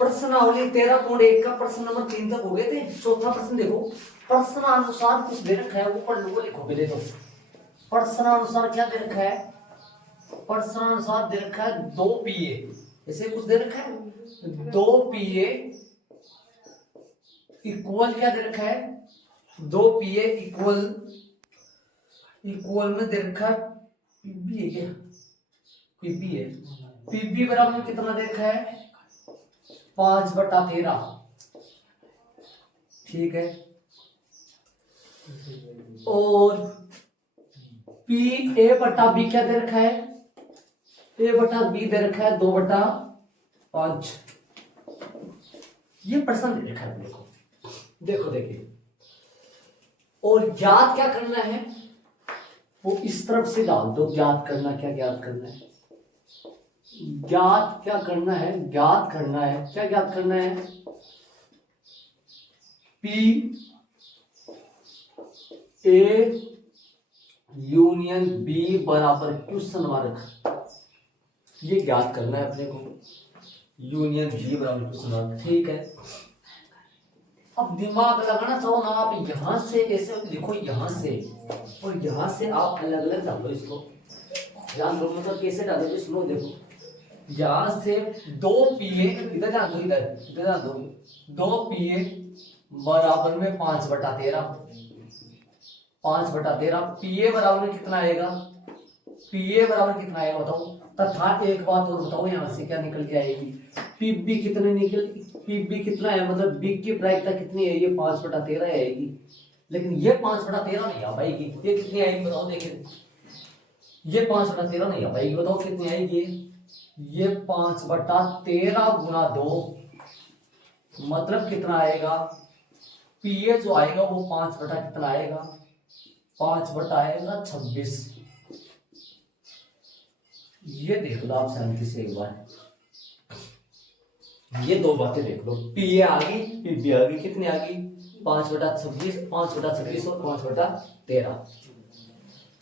प्रश्नावली 13.1 का प्रश्न नंबर 3 तक हो गए थे। चौथा प्रश्न देखो, प्रश्नानुसार कुछ दे रखा है, वो पढ़ लो, वो लिखो पहले तो। प्रश्नानुसार क्या दे रखा है? प्रश्नानुसार दे रखा है 2 पीए, ऐसे कुछ दे रखा है 2 पीए इक्वल, क्या दे रखा है 2 पीए इक्वल, इक्वल में दे रखा है पीबी है, क्या पीबी है, पीबी बराबर कितना दे रखा है 5/13, ठीक है। और पी ए बटा बी क्या दे रखा है, ए बटा बी दे रखा है 2/5। ये प्रश्न दे रखा है, देखो देखो देखिए। और ज्ञात क्या करना है, वो इस तरफ से डाल दो। ज्ञात करना, क्या ज्ञात करना है, ज्ञात क्या करना है, ज्ञात करना है, क्या ज्ञात करना है, पी ए यूनियन बी बराबर क्वेश्चन मार्क, ये ज्ञात करना है अपने को, यूनियन बी बराबर क्वेश्चन मार्क, ठीक है। अब दिमाग लगाना चाहो ना आप, यहां से ऐसे लिखो, यहां से और यहां से आप अलग अलग डालो इसको, ध्यान दो मतलब कैसे डालोगे इसको, देखो यहां से 2 पीए, इधर ध्यान दो, इधर इधर ध्यान दो, 2 पीए बराबर में 5/13, 5/13, पीए बराबर में कितना आएगा, पीए बराबर कितना आएगा बताओ। तथा एक बात और बताओ, यहां से क्या निकल के आएगी, पीबी कितने निकल, पीबी कितना है, मतलब बी की प्रायिकता कितनी है, ये 5/13 आएगी। लेकिन ये 5/13 नहीं आ पाएगी, ये कितनी आएगी बताओ, देखिए ये 5/13 नहीं आ पाएगी, बताओ कितनी आएगी, ये 5/13 गुना 2, मतलब कितना आएगा, पीए जो आएगा वो 5 कितना आएगा, 5/26। ये देख लो आप शांति से एक बार, ये 2 बातें देख लो, पीए आ गई, पीबी आ गई, कितनी आ गई 5/26, 5/26 और 5/13।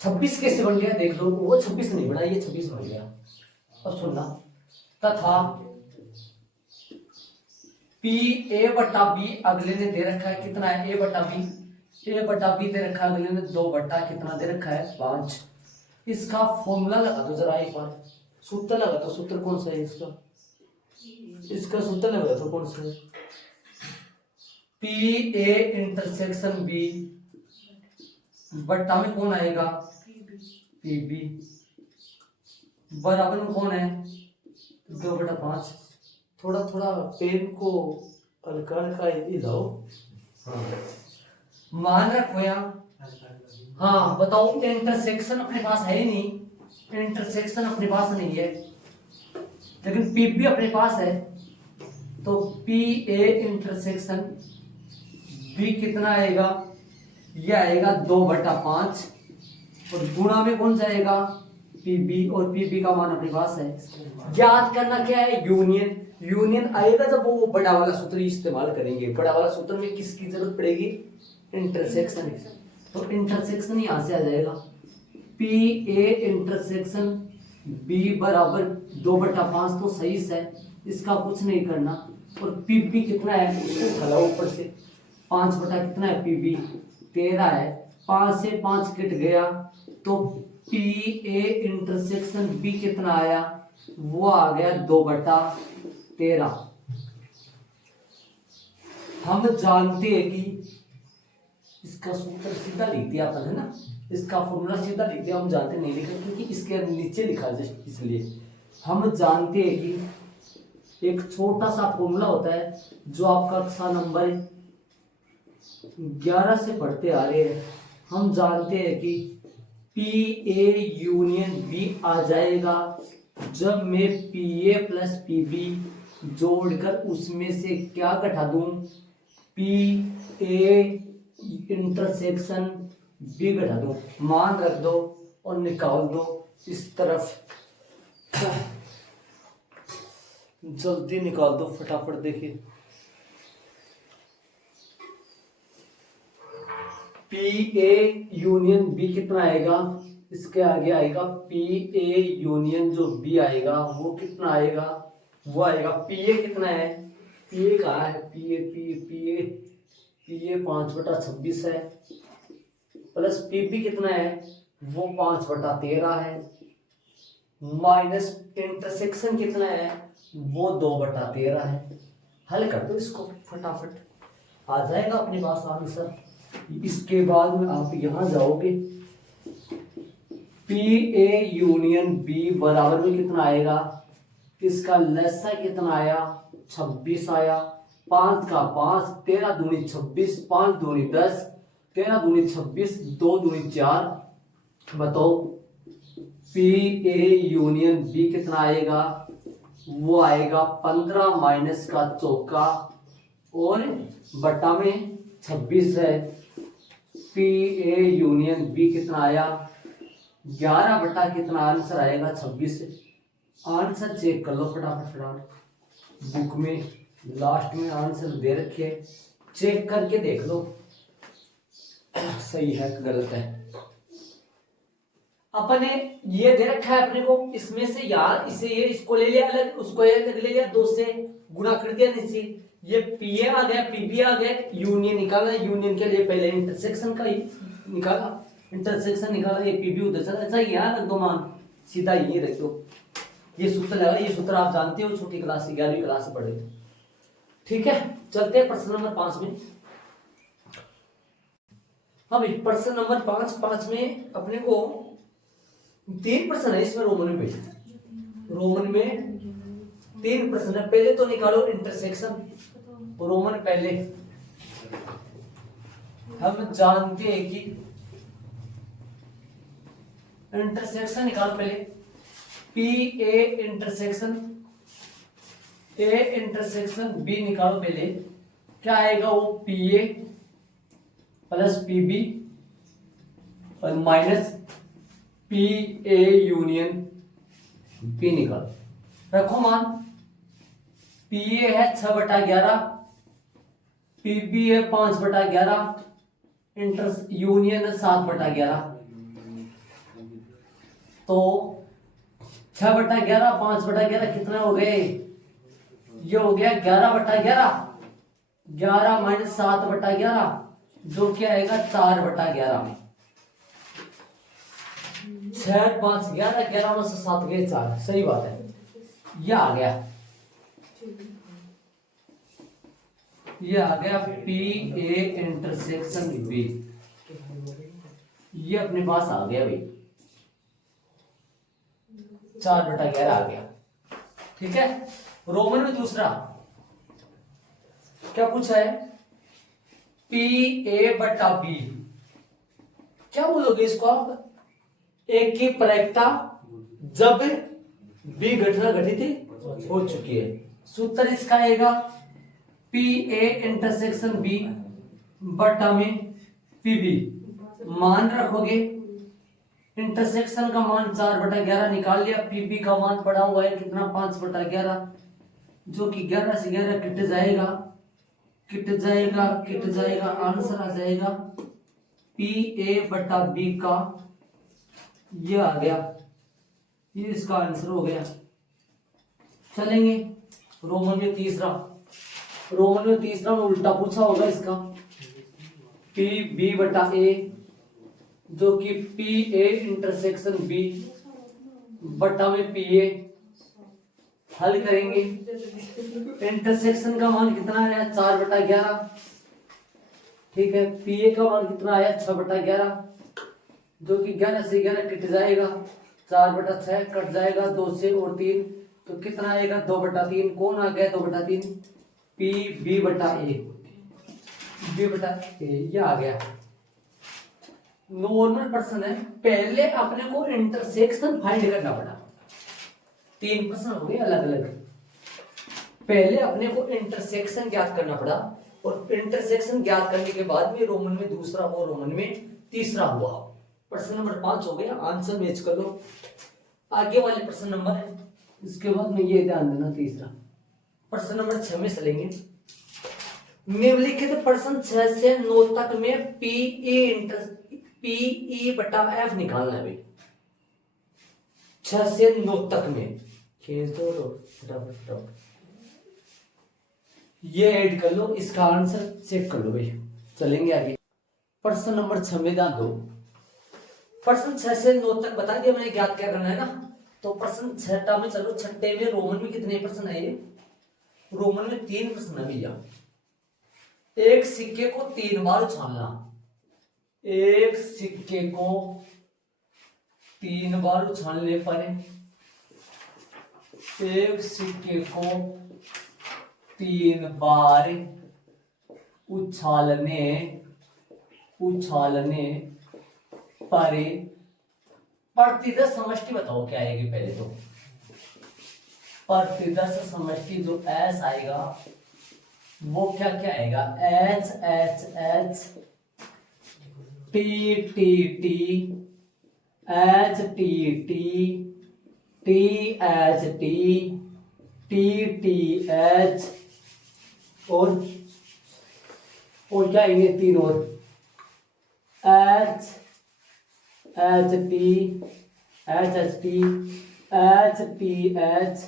26 कैसे बन गया देख लो, वो 26 नहीं बना, ये 26 बन गया। अब सुनना, तथा पी ए बटा बी अगले ने दे रखा है, कितना है ए बटा बी, ए बटा बी दे रखा है अगले ने 2 बटा कितना दे रखा है 5। इसका फॉर्मूला लगा दो जरा एक बार, सूत्र लगा दो, सूत्र कौन सा है इसका, इसका सूत्र लगा दो कौन सा है, पी ए इंटरसेक्शन बी बट्टा में कौन आएगा पीबी, बराबर में कौन है 2/5। थोड़ा थोड़ा पेन को हल्का हल्का हिलाओ, मान रखो यहाँ। हाँ बताओ, इंटरसेक्शन अपने पास है ही नहीं, इंटरसेक्शन अपने पास नहीं है, लेकिन पीबी अपने पास है, तो पी ए इंटरसेक्शन बी कितना आएगा, ये आएगा 2/5, और गुणा में कौन जाएगा पीबी, और पीबी का मान अपने पास है। ज्ञात करना क्या है, यूनियन, यूनियन आएगा जब वो बड़ा वाला सूत्र इस्तेमाल करेंगे। बड़ा वाला सूत्र में किसकी जरूरत पड़ेगी, इंटरसेक्शन, तो इंटरसेक्शन यहां से आ जाएगा, पी ए इंटरसेक्शन बी बराबर 2/5, तो सही है, इसका कुछ नहीं करना। और पीबी कितना है उसको उठा ऊपर से, 5 बटा कितना है पीबी 13 है, 5 से 5 कट गया, तो पी ए इंटरसेक्शन बी कितना आया, वो आ गया 2/13। हम जानते हैं कि इसका सूत्र सीधा लिख दिया अपन है ना, इसका फॉर्मूला सीधा लिख दिया, हम जानते नहीं लिखा क्योंकि इसके नीचे लिखा है, इसलिए हम जानते हैं कि एक छोटा सा फॉर्मूला होता है जो आपका कक्षा नंबर 11 से पढ़ते आ रहे हैं। हम जानते हैं कि पी ए यूनियन बी आ जाएगा जब मैं P A plus P B जोड़कर उसमें से क्या घटा दूं, पी ए इंटरसेक्शन बी घटा दूं, मान रख दो और निकाल दो इस तरफ, जल्दी निकाल दो फटाफट। देखिए पी ए यूनियन बी कितना आएगा, इसके आगे आएगा पी ए यूनियन जो बी आएगा वो कितना आएगा, वो आएगा पी ए कितना है पी ए कहाँ है, पी ए 5/26 है, प्लस पी बी कितना है, वो 5/13 है, माइनस इंटरसेक्शन कितना है, वो 2/13 है। हल कर दो इसको फटाफट, आ जाएगा अपने पास आंसर। इसके बाद में आप यहां जाओगे, पी ए यूनियन बी बराबर में कितना आएगा, इसका लसा कितना आया, 26 आया, 5 का 5, 13 दूनी 26, 5 दूनी 10, 13 दूनी 26, 2 दूनी 4। बताओ पी ए यूनियन बी कितना आएगा, वो आएगा 15 माइनस का चौका और बटा में 26 है। पी ए यूनियन बी कितना आया, 11 बटा कितना आंसर आएगा 26। आंसर चेक कर लो फटाफट बुक में, लास्ट में आंसर दे रखे, चेक करके देख लो सही है गलत है। अपने ये दे रखा है अपने को, इसमें से यार इसे ये इसको ले लिया अलग, उसको ये अलग ले लिया, 2 से गुणा कर दिया नीचे, ये पी ए आ गया, पी बी आ गया, यूनियन निकाला, यूनियन के लिए पहले इंटरसेक्शन का ही निकाला, इंटरसेक्शन निकाला, ये पी बी उधर चला। अच्छा यहाँ रख दो मान, सीधा ये रख दो, ये सूत्र लगा, ये सूत्र आप जानते हो, छोटी क्लास 11वीं क्लास से पढ़े थे। ठीक है, चलते हैं प्रश्न नंबर 5 में। अब प्रश्न नंबर 5 में अपने को 3 प्रश्न है इसमें, रोमन में 3 प्रश्न है। पहले तो निकालो इंटरसेक्शन, रोमन पहले हम जानते हैं कि इंटरसेक्शन निकालो पहले, पी ए इंटरसेक्शन बी निकालो पहले, क्या आएगा वो, P A plus P B और minus P A union B निकालो। रखो मान, पी ए है 6/11, पी बी है 5/11, इंटर यूनियन है 7/11। तो 6/11 5/11 कितना हो गए, ये हो गया 11/11, 11 माइनस 7/11 जो क्या आएगा 4/11। 6 5 11, 11 में से 7 गए 4, सही बात है, ये आ गया, ये आ गया पी ए इंटरसेक्शन बी, ये अपने पास आ गया भाई 4/11 आ गया। ठीक है, रोमन में दूसरा क्या पूछा है, पी ए बटा बी, क्या बोलोगे इसको आप, एक की प्रायिकता जब बी घटना घटित हो चुकी है। सूत्र इसका आएगा पी ए इंटरसेक्शन बी बटा में पी बी, मान रखोगे, इंटरसेक्शन का मान 4/11 निकाल लिया, पी बी का मान पड़ा हुआ है कितना 5/11, जो कि 11 से 11 कट जाएगा, आंसर आ जाएगा पी ए बटा बी का, ये आ गया, ये इसका आंसर हो गया। चलेंगे रोमन में तीसरा में उल्टा पूछा होगा इसका, पी बी बटा ए, जो कि पी ए इंटरसेक्शन बी बटा में पी ए, हल करेंगे। इंटरसेक्शन का मान कितना आया 4/11, ठीक है, पी ए का मान कितना आया 6/11, जो कि 11 से 11 कट जाएगा, 4/6 कट जाएगा, 2 से और 3 तो कितना आएगा 2/3, कौन आ गया 2/3, पी बी बटा ए, ये आ गया। नॉर्मल प्रश्न है, पहले अपने को इंटरसेक्शन फाइंड करना पड़ा, 3 प्रश्न हो गए अलग अलग, पहले अपने को इंटरसेक्शन ज्ञात करना पड़ा, और इंटरसेक्शन ज्ञात करने के बाद में रोमन में दूसरा और रोमन में तीसरा हुआ। प्रश्न नंबर 5 हो गया, आंसर मैच कर लो। आगे वाले प्रश्न नंबर है, इसके बाद में ये ध्यान देना तीसरा। प्रश्न नंबर 6 में चलेंगे। निम्नलिखित प्रश्न 6 से 9 तक में पीई बटा एफ निकालना है भाई, 6 से 9 तक में, खींच दो फटाफट। ये ऐड कर लो, इसका आंसर चेक कर लो भाई। चलेंगे आगे। प्रश्न नंबर 6 में ध्यान दो। प्रश्न 6 से 9 तक बता दिया मैंने ज्ञात क्या करना है ना। तो प्रश्न 6 में चलो, 6 में रोमन में कितने प्रश्न है? रोमन में 3 प्रश्न है भैया। एक सिक्के को 3 बार उछालना, एक सिक्के को 3 बार उछालने पर, एक सिक्के को 3 बार उछालने पर प्रतिदश समष्टि बताओ क्या आएगी पहले तो। प्रतिदश समष्टि जो एस आएगा वो क्या क्या आएगा? H H H, T T T, H T T, T H T, T T H, और क्या आएंगे 3 और, H H T, H H T, H T H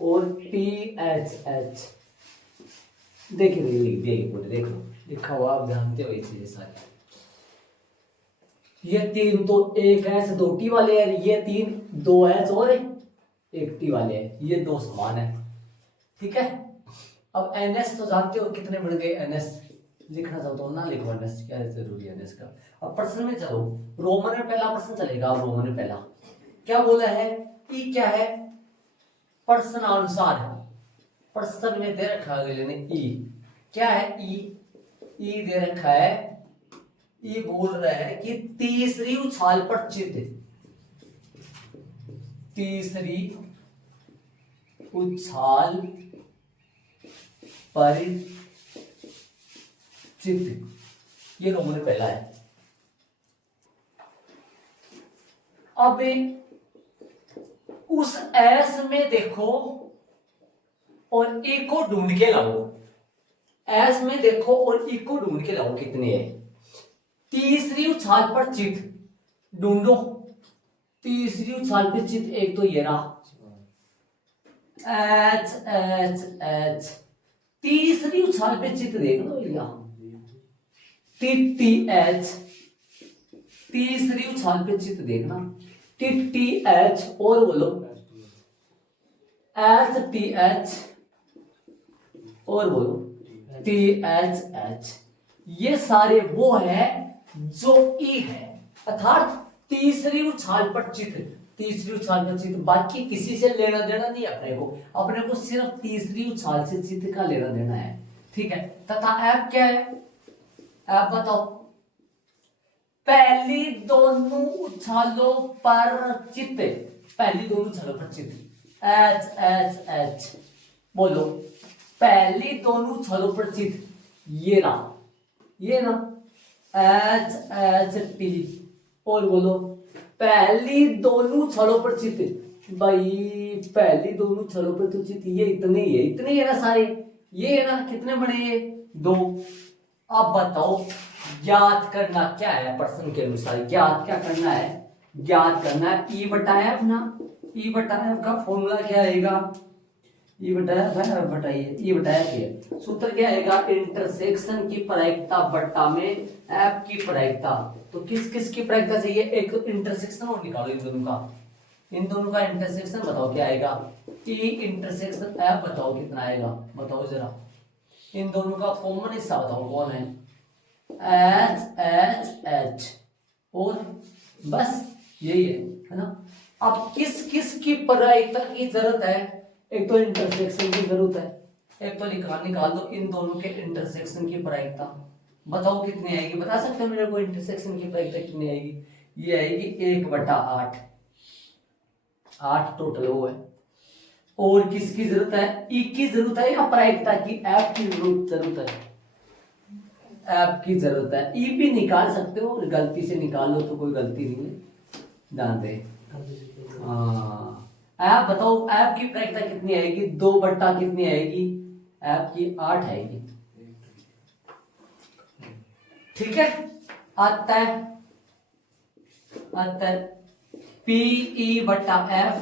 और टी एच एच। देखिए लिख दिए पूरे, देखो लिखा हुआ, आप जानते हो ये चीजें सारी। ये 3 तो एक एच 2 टी वाले हैं, ये 3 2 एच और 1 टी वाले हैं, ये 2 समान है। ठीक है। अब एनएस तो जानते हो कितने मिल गए? एनएस लिखना चाहता हूँ ना, लिखो एनएस, क्या जरूरी है एनएस का। अब प्रश्न में चलो, रोमन में पहला प्रश्न चलेगा। अब रोमन में पहला क्या बोला है? ई क्या है? प्रश्नानुसार है। प्रश्न में दे रखा है अगले ने ई, क्या है? ई दे रखा है, ई बोल रहा है कि तीसरी उछाल पर चित्त, तीसरी उछाल पर चित्त, ये रोमन में पहला है। अब उस एस में देखो और ई को ढूंढ के लाओ, एस में देखो और ई को ढूंढ के लाओ कितने है। तीसरी उछाल पर चित्त ढूंढो, तीसरी उछाल पर चित्त एक तो ये रहा एच एच एच, तीसरी उछाल पे चित्त देख लो भैया, टी टी एच, तीसरी उछाल पे चित्त देखना, टी टी एच, और बोलो एच टी एच, और बोलो टी एच एच। ये सारे वो है जो ई है, अर्थात तीसरी उछाल पर चित्त, तीसरी उछाल पर चित्त, बाकी किसी से लेना देना नहीं अपने को सिर्फ तीसरी उछाल से चित्त का लेना देना है। ठीक है। तथा ऐप क्या है? ऐप बताओ। पहली दोनों उछालों पर चित्त, पहली दोनों उछालों पर चित्त, एच एच एच, बोलो पहली दोनों उछालों पर चित्त, ये ना एच एच टी, और बोलो पहली दोनों छड़ों पर चित्त, भाई पहली दोनों छड़ों पर तो चित्त ये इतने ही है ना सारे, ये है ना, कितने बने ये 2। अब बताओ ज्ञात करना क्या है? प्रश्न के अनुसार ज्ञात क्या करना है? ज्ञात करना है ई बटा एफ ना। ई बटा एफ का फॉर्मूला क्या आएगा? ई बटा एफ है, बताइए ई बटा एफ है, सूत्र क्या आएगा? इंटरसेक्शन की प्रायिकता बट्टा में एफ की प्रायिकता। तो किस किस की प्रायिकता चाहिए? एक तो इंटरसेक्शन और निकालो इन दोनों का इंटरसेक्शन बताओ क्या आएगा? ई इंटरसेक्शन एफ बताओ कितना आएगा, बताओ जरा। इन दोनों का कॉमन हिस्सा बताओ कौन है? एच एच एच, और बस यही है ना। अब किस किस की प्रायिकता की जरूरत है? एक तो इंटरसेक्शन की जरूरत है, एक तो निकाल दो इन दोनों के इंटरसेक्शन की प्रायिकता, बताओ कितनी आएगी? बता सकते हो मेरे को इंटरसेक्शन की प्रायिकता कितनी आएगी? ये आएगी 1/8, 8 टोटल वो है। और किसकी जरूरत है? ई की जरूरत है या प्रायिकता की? एफ की जरूरत है, एफ की जरूरत है। ई भी निकाल सकते हो, गलती से निकाल लो तो कोई गलती नहीं है, ध्यान दे। हाँ ऐप बताओ, ऐप की प्रायिकता कितनी आएगी? 2 कितनी आएगी? ऐप की 8 आएगी। ठीक है। आता है पीई बटा एफ,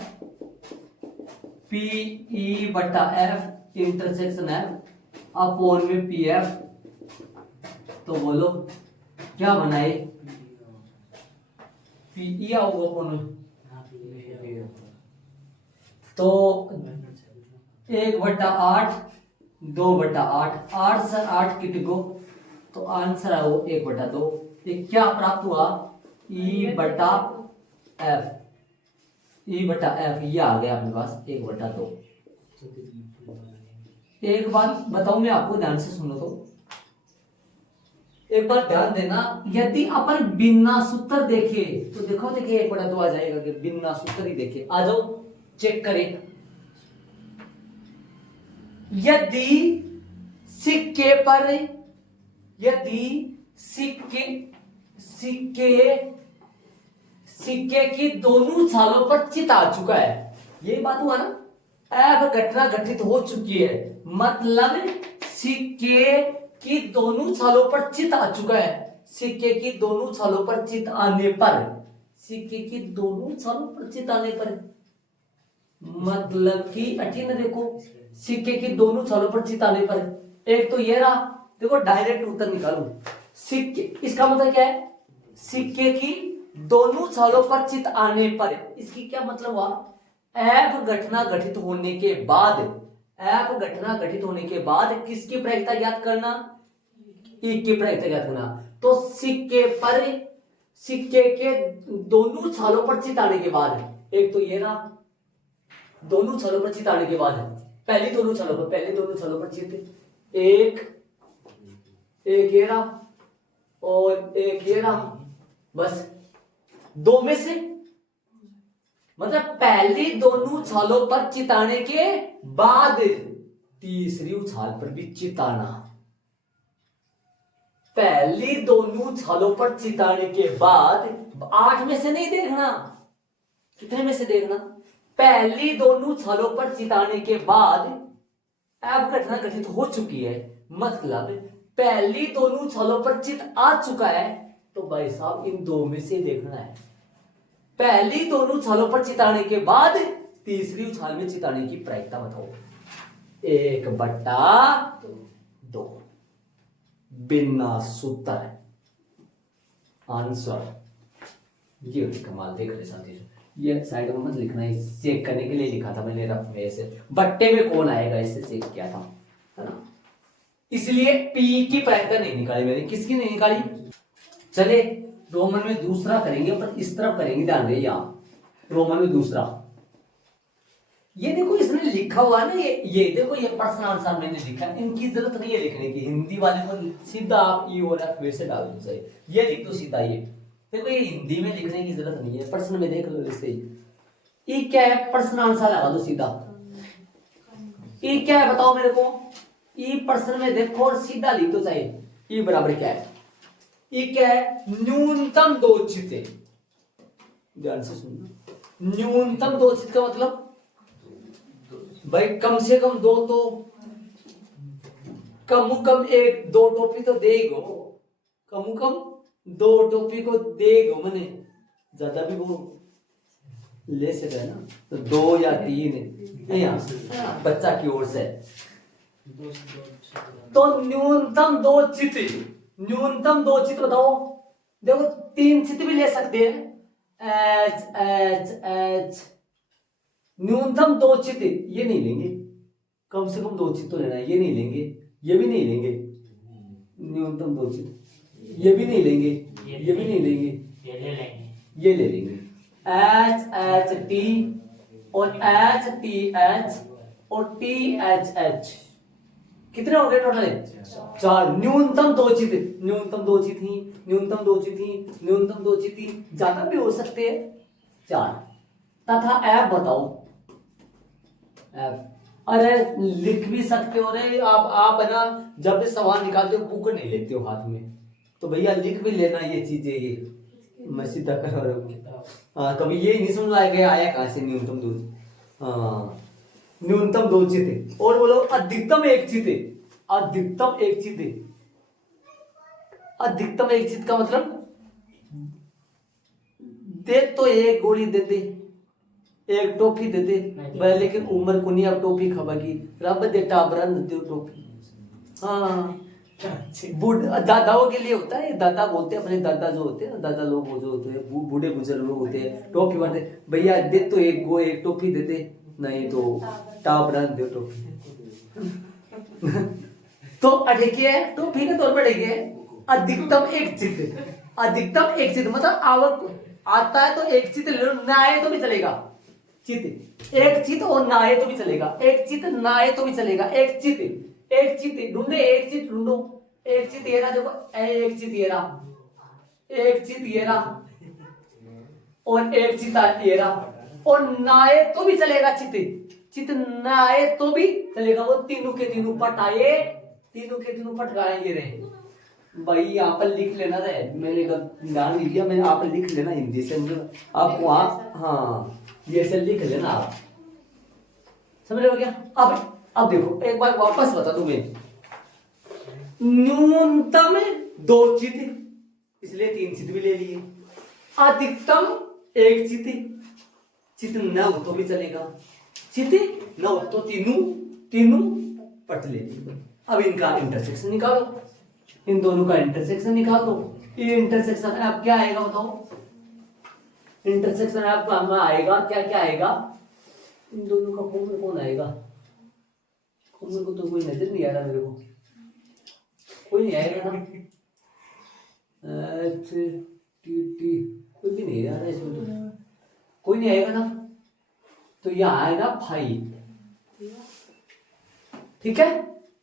पीई बटा एफ इंटरसेक्शन एफ, अपॉन में पी एफ, तो बोलो क्या बनाए, पीई आओगे अपॉन में, तो 1/8 2/8, 8 से 8 कितको, तो आंसर है वो 1/2। ये क्या प्राप्त हुआ, E बटा एफ, ये आ गया अपने पास 1/2। एक बात बताऊं मैं आपको, ध्यान से सुनो, तो एक बार ध्यान देना, यदि अपन बिना सूत्र देखे तो देखो, देखिए 1/2 आ जाएगा कि बिना सूत्र ही देखे, आ जाओ चेक करें। यदि सिक्के पर, यदि सिक्के की दोनों छालों पर चित आ चुका है, यही बात हुआ ना, अब घटना घटित हो चुकी है, मतलब सिक्के की दोनों छालों पर चित आ चुका है। सिक्के की दोनों छालों पर चित आने पर, सिक्के की दोनों छालों पर चित आने पर, मतलब कि अठीन देखो, सिक्के की दोनों छालों पर चित आने पर, एक तो ये रहा, देखो डायरेक्ट उत्तर निकालू, सिक्के, इसका मतलब क्या है, सिक्के की दोनों छालों पर चित आने पर, इसकी क्या मतलब हुआ, ऐप घटना घटित होने के बाद, ऐप घटना घटित होने के बाद किसकी प्रायिकता ज्ञात करना, ई की प्रायिकता ज्ञात करना। तो सिक्के पर, सिक्के के दोनों छालों पर चित आने के बाद, एक तो ये रहा, दोनों छालों पर चित आने के बाद, पहले दोनों छालों पर चित, एक ये रहा और एक ये रहा, बस दो में से, मतलब पहली दोनों छालों पर चिताने के बाद तीसरी उछाल पर भी चिताना, पहली दोनों छालों पर चिताने के बाद, 8 में से नहीं देखना, कितने में से देखना, पहली दोनों छालों पर चिताने के बाद अब घटना घटित हो चुकी है, मतलब पहली दोनों छालों पर चित आ चुका है, तो भाई साहब इन दो में से देखना है, पहली दोनों छालों पर चिताने के बाद तीसरी उछाल में चिताने की प्रायिकता बताओ, 1/2 बिना सूत्र, आंसर ये कमाल। देख रहे साथी, ये साइड में मत लिखना, चेक करने के लिए लिखा था मैंने रफ में, से बट्टे में कौन आएगा इससे चेक किया था, है ना, इसलिए पी की प्रायिकता नहीं निकाली मैंने। किसकी नहीं निकाली, चले रोमन में दूसरा करेंगे, पर इस तरफ करेंगे, ध्यान रहे, यहां रोमन में दूसरा, ये देखो इसमें लिखा हुआ ना, ये देखो, ये पर्सन आंसर मैंने लिखा, इनकी जरूरत नहीं है लिखने की, हिंदी वाले को सीधा आप ई और एफ फिर से डाल दो, सही, ये लिख दो सीधा, ये देखो, ये हिंदी में लिखने की जरूरत नहीं है, पर्सन में देख लो, इससे ई क्या है, पर्सन आंसर लगा दो सीधा, ई क्या है बताओ मेरे को, ई पर्सन में देखो और सीधा लिख दो, चाहिए ई बराबर क्या है, ये क्या है, न्यूनतम 2 चिते, ध्यान से सुनना, न्यूनतम 2 चित का मतलब भाई कम से कम 2 तो, कम 1-2 टोपी तो देगो, कम 2 टोपी को देगो, मने ज्यादा भी वो ले सकते है ना, तो 2 या 3 यहाँ बच्चा की ओर से, तो न्यूनतम 2 चित, न्यूनतम 2 चित बताओ, देखो 3 चित भी ले सकते हैं, एच, न्यूनतम 2 चित ये नहीं लेंगे, कम से कम 2 चित तो लेना है, ये नहीं लेंगे, ये भी नहीं लेंगे, न्यूनतम 2 चित ये भी नहीं लेंगे, ये भी नहीं लेंगे, ये ले लेंगे, एच टी और एच टी एच और टी एच एच, कितने हो गए टोटल, 4, न्यूनतम 2 चित, न्यूनतम 2 चित ही, न्यूनतम 2 चित ही, न्यूनतम 2 चित ही, ज्यादा भी हो सकते हैं 4, तथा एफ बताओ, एफ, अरे लिख भी सकते हो रे आप है ना, जब भी सवाल निकालते हो बुक नहीं लेते हो हाथ में, तो भैया लिख भी लेना ये चीजें, ये मैं सीधा कर रहा हूँ, हाँ, कभी ये नहीं समझ आया कहां से न्यूनतम 2, हाँ न्यूनतम 2 चित, और बोलो अधिकतम 1 चित, अधिकतम 1 चित, अधिकतम 1 चित का मतलब दे तो 1 गोली दे दे, 1 टोपी दे दे, लेकिन उम्र को नहीं अब टोपी खबगी, रब दे टाबरा दे टोपी, हाँ दादाओं के लिए होता है, दादा बोलते हैं अपने, दादा जो होते हैं, दादा लोग जो होते हैं, बूढ़े बुजुर्ग लोग होते हैं, टोपी बांधते, भैया दे तो एक टोपी देते, नहीं तो टाप बना दो टोपी। तो अठेके टोपी के तौर पर अठेके अधिकतम एक चित, अधिकतम एक चित मतलब आवक आता है तो एक चित ले लो, ना आए तो भी चलेगा, चित एक चित और ना आए तो भी चलेगा, एक चित ना आए तो भी चलेगा, एक चित ढूंढे, एक चित ढूंढो, एक चित ये रहा, देखो एक चित ये रहा, एक चित ये रहा और एक चित ये रहा, और नाए तो भी चलेगा, चित नाए तो भी चलेगा, वो तीनों के तीनों पट आए, तीनों के तीनों पट गाएंगे रहे। भाई यहाँ पर लिख लेना रे, मैंने ध्यान नहीं दिया, मैंने आप लिख लेना हिंदी से, आप वहां हाँ ये से लिख लेना आप, समझ रहे हो क्या। अब देखो एक बार वापस बता दूं मैं, न्यूनतम 2 चित, इसलिए 3 चित भी ले लिए, अधिकतम 1 चित न हो तो भी चलेगा, चित न हो तो तीनों पट ले लिए। अब इनका इंटरसेक्शन निकालो, इन दोनों का इंटरसेक्शन निकाल दो। ये इंटरसेक्शन अब क्या आएगा बताओ, इंटरसेक्शन आपका आएगा क्या, क्या आएगा, इन दोनों का कौन आएगा, मेरे को तो कोई नजर नहीं आ रहा, मेरे को कोई नहीं आएगा ना, एच टी कोई भी नहीं आ रहा इसमें, तो कोई नहीं आएगा ना, तो यहाँ आएगा फाई, ठीक है,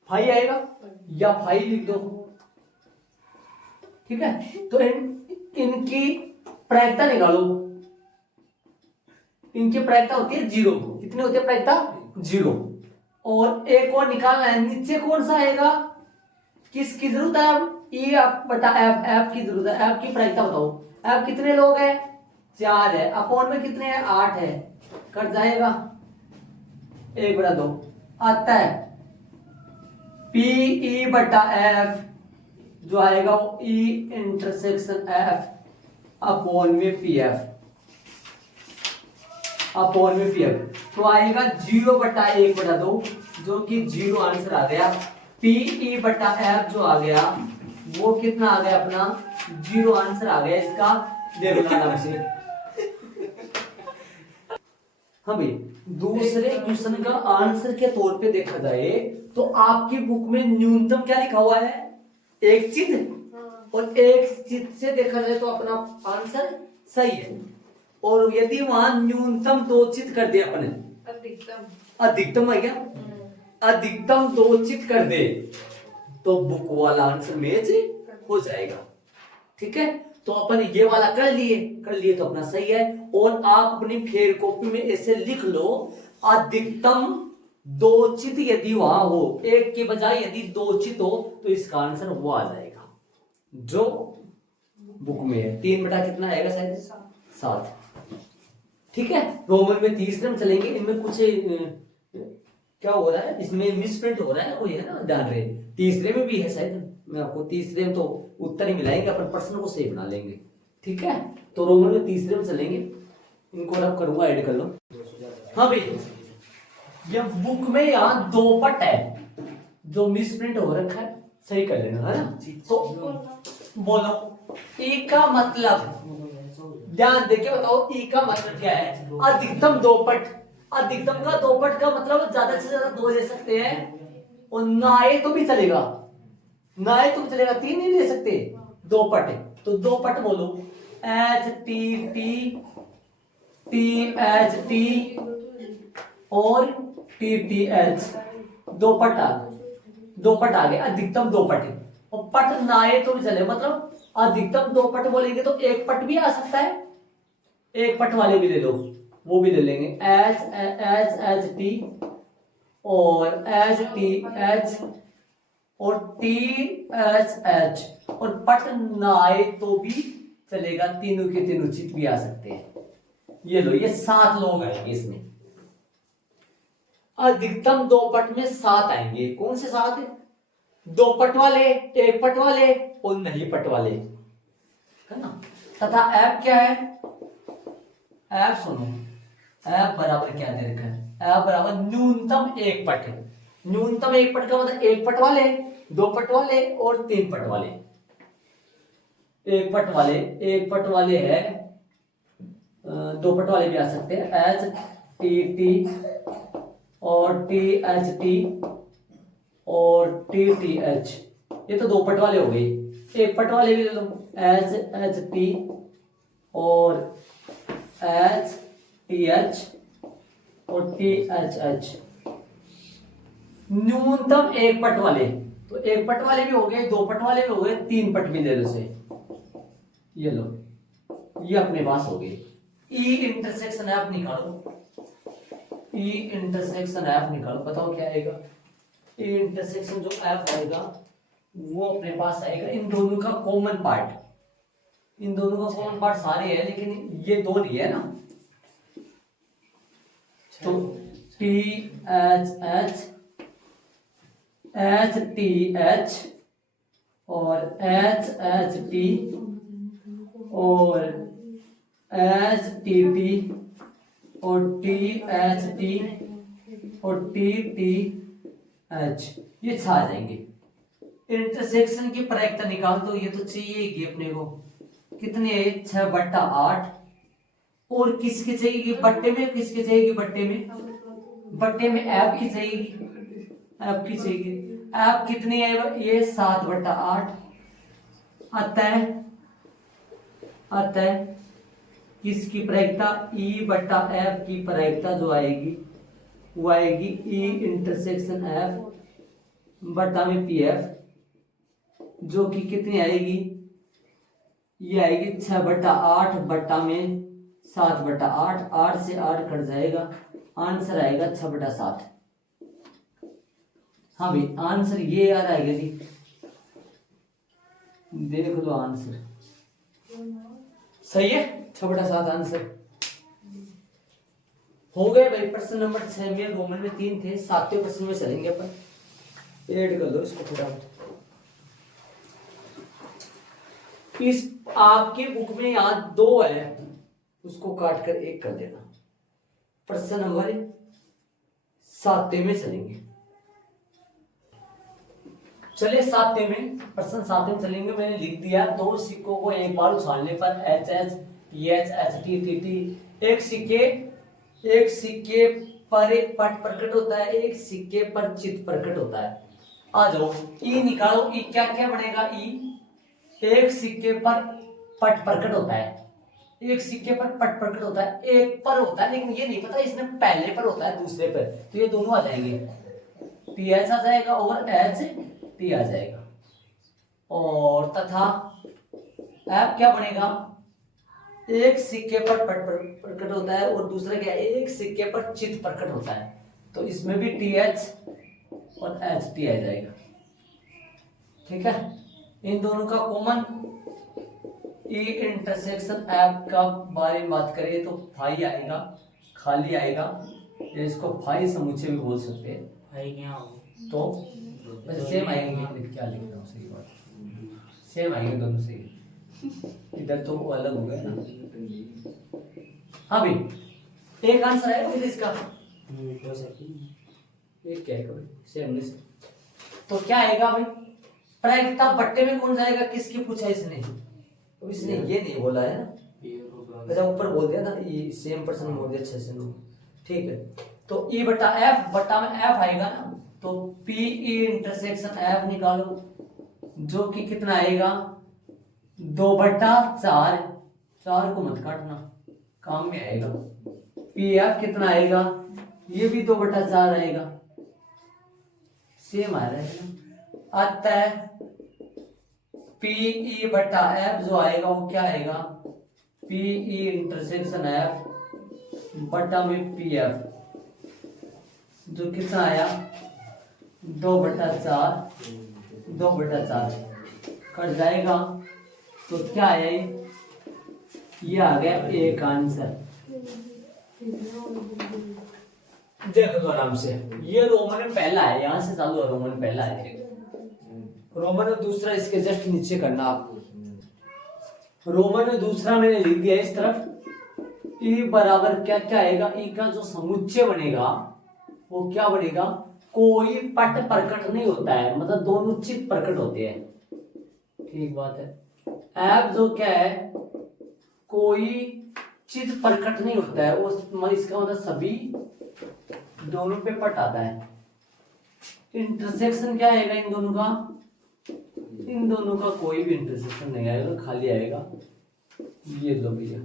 फाई आएगा या फाई लिख दो, ठीक है। तो इनकी प्रायिकता निकालो, इनकी प्रायिकता होती है 0, कितनी होती है प्रायिकता 0, और एक और निकालना है, नीचे कौन सा आएगा, किसकी जरूरत है, अब ई बटा एफ की जरूरत है, एफ की प्रायिकता बताओ, एफ कितने लोग हैं 4 है, अपॉन में कितने हैं 8 है, कट जाएगा 1/2 आता है, पी ई बटा एफ जो आएगा वो ई इंटरसेक्शन एफ अपॉन में पी एफ, अपॉन में पी एफ, तो आएगा 0/1/2 जो कि 0 आंसर आ गया। पी ई बटा एफ जो आ गया वो कितना आ गया अपना 0 आंसर आ गया इसका, देखो नाम से। हाँ भाई, दूसरे क्वेश्चन का आंसर के तौर पे देखा जाए तो आपकी बुक में न्यूनतम क्या लिखा हुआ है, 1 चित, और 1 चित से देखा जाए तो अपना आंसर सही है, और यदि वहां न्यूनतम 2 चित कर दे अपने, अधिकतम है क्या, अधिकतम 2 चित कर दे तो बुक वाला आंसर मैच हो जाएगा, ठीक है। तो अपन ये वाला कर लिए तो अपना सही है, और आप अपनी फेयर कॉपी में ऐसे लिख लो, अधिकतम 2 चित यदि वहां हो, 1 के बजाय यदि 2 चित हो तो इसका आंसर वो आ जाएगा जो बुक में है, 3 कितना आएगा शायद 7, ठीक है। रोमन में तीसरे में चलेंगे, इनमें कुछ क्या हो रहा है, इसमें मिसप्रिंट हो रहा है कोई, है ना, ध्यान रहे, तीसरे में भी है शायद, मैं आपको तीसरे में तो उत्तर ही मिलाएंगे, अपन प्रश्न को सही बना लेंगे, ठीक है। तो रोमन में तीसरे में चलेंगे, इनको रब करूंगा, ऐड कर लो। हाँ भाई, ये बुक में यहाँ 2 पट है, जो मिसप्रिंट हो रखा है सही कर लेना, है ना। तो बोलो ई का मतलब, ध्यान देके बताओ ई का मतलब क्या है, अधिकतम 2 पट, अधिकतम का 2 पट का मतलब ज्यादा से ज्यादा 2 ले सकते हैं, और नाए तो भी चलेगा, नाए तो भी चलेगा, 3 नहीं ले सकते, 2 पट, तो 2 पट बोलो, H T T H T और टी टी एच, 2 पट आ गए, अधिकतम 2 पट, और पट नाए तो भी चले, मतलब अधिकतम 2 पट बोलेंगे तो 1 पट भी आ सकता है, 1 पट वाले भी ले लो, वो भी ले लेंगे, एच टी और एच टी एच और टी एच एच, और पट ना आए तो भी चलेगा, तीनों के तीनों चित भी आ सकते हैं। ये लो, ये 7 लोग आएंगे इसमें, अधिकतम 2 पट में 7 आएंगे, कौन से 7 है, 2 पट वाले, 1 पट वाले और नहीं पट वाले, है ना। तथा ऐप क्या है, ऐप सुनो, ऐप बराबर क्या दे रखा है, ऐप बराबर न्यूनतम 1 पट, न्यूनतम एक पट का मतलब एक पट वाले, दो पट वाले और तीन पट वाले। एक पट वाले है, दो पट वाले भी आ सकते हैं, एच टी टी और टी एच टी और टी टी एच, ये तो दो पट वाले हो गए। एक पट वाले भी ले लो, एच एच टी और एच टी एच और टी एच एच। न्यूनतम एक पट वाले, तो एक पट वाले भी हो गए, दो पट वाले भी हो गए, तीन पट भी ले लो से, ये लो, ये अपने पास हो गए। ई इंटरसेक्शन एफ निकालो, ई इंटरसेक्शन एफ निकालो, बताओ क्या आएगा। ई इंटरसेक्शन जो एफ आएगा वो अपने पास आएगा इन दोनों का कॉमन पार्ट, इन दोनों का कॉमन पार्ट सारे हैं लेकिन ये दो नहीं है ना, तो T H H, H T H और एच एच टी और एच टी टी और टी एच टी और टी टी एच, ये छा जाएंगे। इंटरसेक्शन की प्रायिकता निकाल दो, ये तो चाहिए अपने को, कितने 6/8 और किसकी चाहिएगी बट्टे में, किसकी चाहिएगी बट्टे में, बट्टे में एफ की चाहिएगी, एफ की चाहिएगी। एफ कितनी है, ये 7/8 अतः किसकी प्रायिकता, ई बट्टा एफ की प्रायिकता जो आएगी वो आएगी ई इंटरसेक्शन एफ बट्टा में पी एफ, जो कि कितनी आएगी, ये आएगी 6/8 बट्टा में 7/8, 8 से 8 कट जाएगा, आंसर आएगा 6/7। हाँ भाई आंसर ये आ जाएगा जी, देख लो आंसर सही है, 6/7 आंसर हो गए भाई। प्रश्न नंबर 6 में रोमन में 3 थे, 7वें प्रश्न में चलेंगे अपन, ऐड कर दो इसको फटाफट। इस आपकी बुक में यहां 2 है, उसको काट कर 1 कर देना। प्रश्न नंबर 7 में चलेंगे, चलिए 7 में, प्रश्न 7 में चलेंगे। मैंने लिख दिया, 2 सिक्कों को एक बार उछालने पर H H H H T T T, एक सिक्के पर एक पट प्रकट होता है, एक सिक्के पर चित्त प्रकट होता है। आ जाओ ई निकालो, ई क्या क्या बनेगा, ई एक सिक्के पर पट प्रकट होता है, एक सिक्के पर पट प्रकट होता है, एक पर होता है लेकिन ये नहीं पता इसने पहले पर होता है दूसरे पर, तो ये दोनों आ जाएंगे, टी एच आ जाएगा और एच टी आ जाएगा। और तथा एफ क्या बनेगा, एक सिक्के पर पट प्रकट होता है और दूसरा क्या है, एक सिक्के पर चित्त प्रकट होता है, तो इसमें भी टी एच और एच टी आ जाएगा। ठीक है, इन दोनों का कॉमन ई इंटरसेक्शन एफ का बारे में बात करें तो फाई आएगा, खाली आएगा, या इसको फाई समुच्चय भी बोल सकते हैं। फाई क्या हो तो सेम आएंगे, क्या लिख रहा हूँ, सही बात, सेम आएंगे दोनों से, इधर तो अलग हो गया ना। हाँ भाई एक आंसर आएगा फिर इसका, एक क्या है सेम, तो क्या आएगा भाई, प्रायिकता बट्टे में कौन जाएगा, किसकी पूछा इसने, तो इसने ये नहीं बोला है ना, अच्छा ऊपर बोल दिया ना, ये सेम पर्सन बोल दिया 6 से 9। ठीक है, तो ई बट्टा एफ, बट्टा में एफ आएगा ना, तो पी ई इंटरसेक्शन एफ निकालो, जो कि कितना आएगा 2/4, 4 को मत काटना काम में आएगा। पी एफ कितना आएगा, ये भी 2/4 आएगा, सेम आ रहा है। अतः पीई बटा एफ जो आएगा वो क्या आएगा, पीई इंटरसेक्शन एफ बटा में पी एफ, जो कितना आया 2/4, 2/4 कट जाएगा, तो क्या आया, ये आ गया एक आंसर। देख लो आराम से, ये रोमन में पहला है, यहां से चालू है, रोमन में पहला है, रोमन में दूसरा इसके जस्ट नीचे करना आपको। रोमन में दूसरा मैंने लिख दिया इस तरफ, ई बराबर क्या क्या आएगा, ई का जो समुच्चय बनेगा वो क्या बनेगा, कोई पट प्रकट नहीं होता है, मतलब दोनों चित प्रकट होते हैं। ठीक बात है। ऐप जो क्या है, कोई चित प्रकट नहीं होता है, वो इसका मतलब सभी दोनों पे पट आता है। इंटरसेक्शन क्या आएगा इन दोनों का, इन दोनों का कोई भी इंटरसेक्शन नहीं आएगा, खाली आएगा ये लो भैया।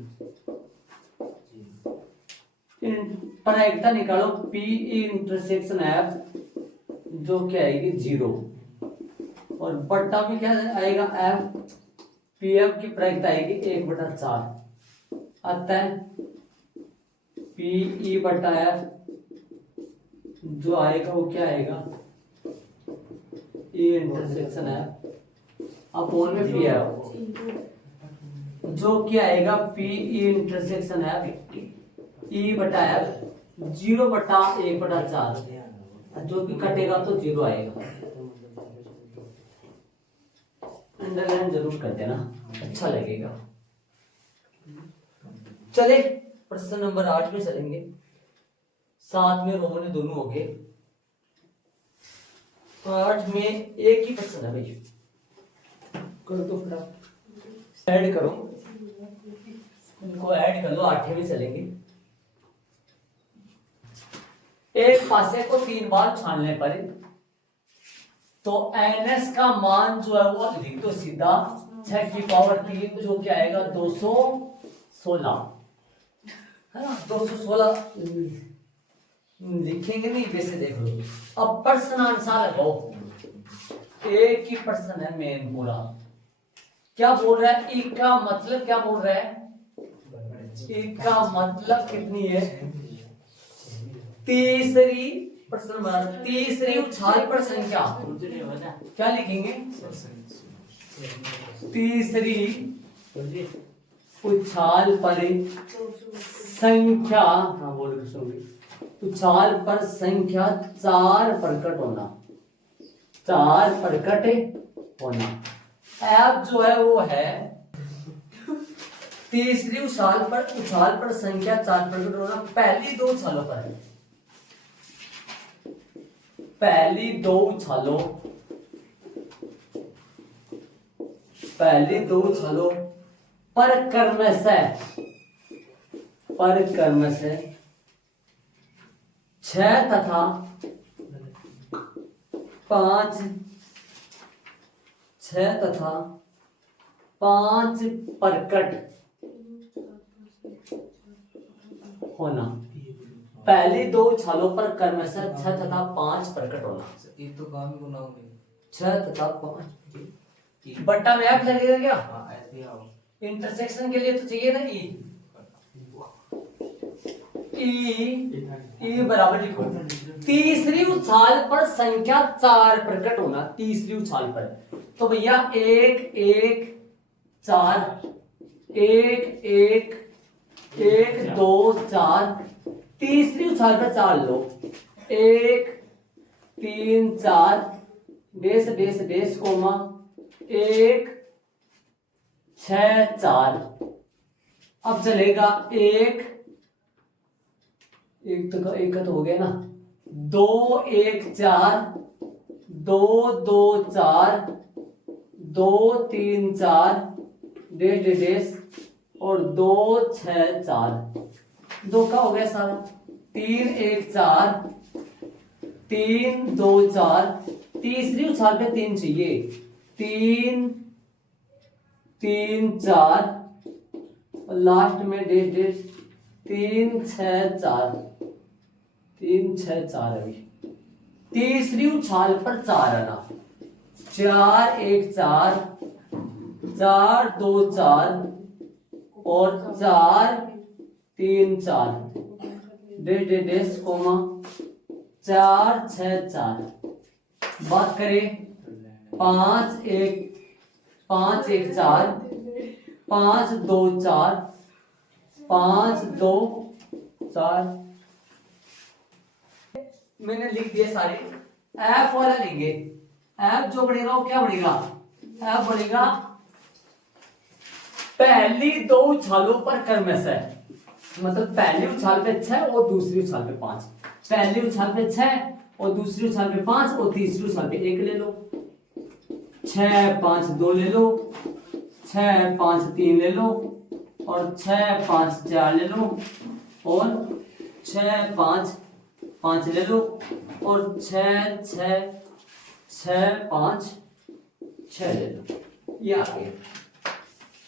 प्रायिकता निकालो पी इंटरसेक्शन एफ, जो क्या आएगी 0, और बट्टा भी क्या आएगा एफ, पी एफ की प्रायिकता आएगी 1/4। अतः पी ई बटा एफ जो आएगा वो क्या आएगा, ई इंटरसेक्शन एफ अपोन में पी एफ, जो क्या आएगा पी ई इंटरसेक्शन एफ ई बटा एफ 0/1/4, जो कि कटेगा तो 0 आएगा। अंडरलाइन जरूर कर देना, अच्छा लगेगा। चले प्रश्न नंबर 8 में चलेंगे, 7 में रोमन दोनों हो गए, 8 में एक ही प्रश्न है भाई, करो तो फटाफट ऐड करो, इनको ऐड कर लो, 8 में चलेंगे। एक पासे को 3 बार छानने पर तो NS का मान जो है वो लिख दो सीधा 6 की पावर 3, जो क्या आएगा 216, है ना। 216 लिखेंगे नहीं, वैसे देख लो। अब प्रश्न अनुसार लगाओ, एक ही प्रश्न है मेन पूरा। क्या बोल रहा है, ई का मतलब क्या बोल रहा है, ई का मतलब कितनी है, तीसरी प्रश्न, तीसरी उछाल पर संख्या, क्या लिखेंगे, तीसरी उछाल पर संख्या, हाँ बोल उछाल पर संख्या 4 प्रकट होना, 4 प्रकट होना। ऐप जो है वो है तीसरी उछाल पर संख्या 4 प्रकट होना, पहली 2 उछालों पर है, पहली 2 उछालों, पहली 2 उछालों पर क्रमशः 6 तथा 5, 6 तथा 5 प्रकट होना, पहली 2 उछालों पर क्रमशः 6 तथा 5 प्रकट होना। एक तो काम ही गुना हो गई, 6 तथा 5 बट्टा में ऐप लगेगा क्या, हाँ ऐसे आओ, इंटरसेक्शन के लिए तो चाहिए ना ई बराबर लिखो, तीसरी उछाल पर संख्या 4 प्रकट होना, तीसरी उछाल पर। तो भैया 1 1 4, 1 1 1 2 4, तीसरी उछाल पर 4 लो, 1 3 4 डेस डेस डेस कोमा 1 6 4। अब चलेगा 1 एक तो हो गया ना, 2 1 4 2 2 4 2 3 4 डेस डेस डेस और 2 6 4, 2 का हो गया सारा, 3 1 4 3 2 4, तीसरी उछाल पे 3 चाहिए, 3 3 4 और लास्ट में डेट डेट 3 6 4, 3 6 4 अभी तीसरी उछाल पर 4 आना, 4 1 4 4 2 4 और 4 3 4 डेट डेट डेस कोमा 4 6 4। बात करें 5 1 4 5 2 4 5 2 4, मैंने लिख दिए सारे। एफ वाला लेंगे, एफ जो बढ़ेगा वो क्या बढ़ेगा, एफ बढ़ेगा पहली 2 उछालों पर क्रमशः, मतलब पहली उछाल पे 6 और दूसरी उछाल पे 5, पहली उछाल पे 6 और दूसरी उछाल पे 5 और तीसरी उछाल पे 1 ले लो। 6 5 2 ले लो, 6 5 3 ले लो और 6 5 4 ले लो और 6 5 5 ले लो और 6 6 6 5 6 ले लो। ये आ गया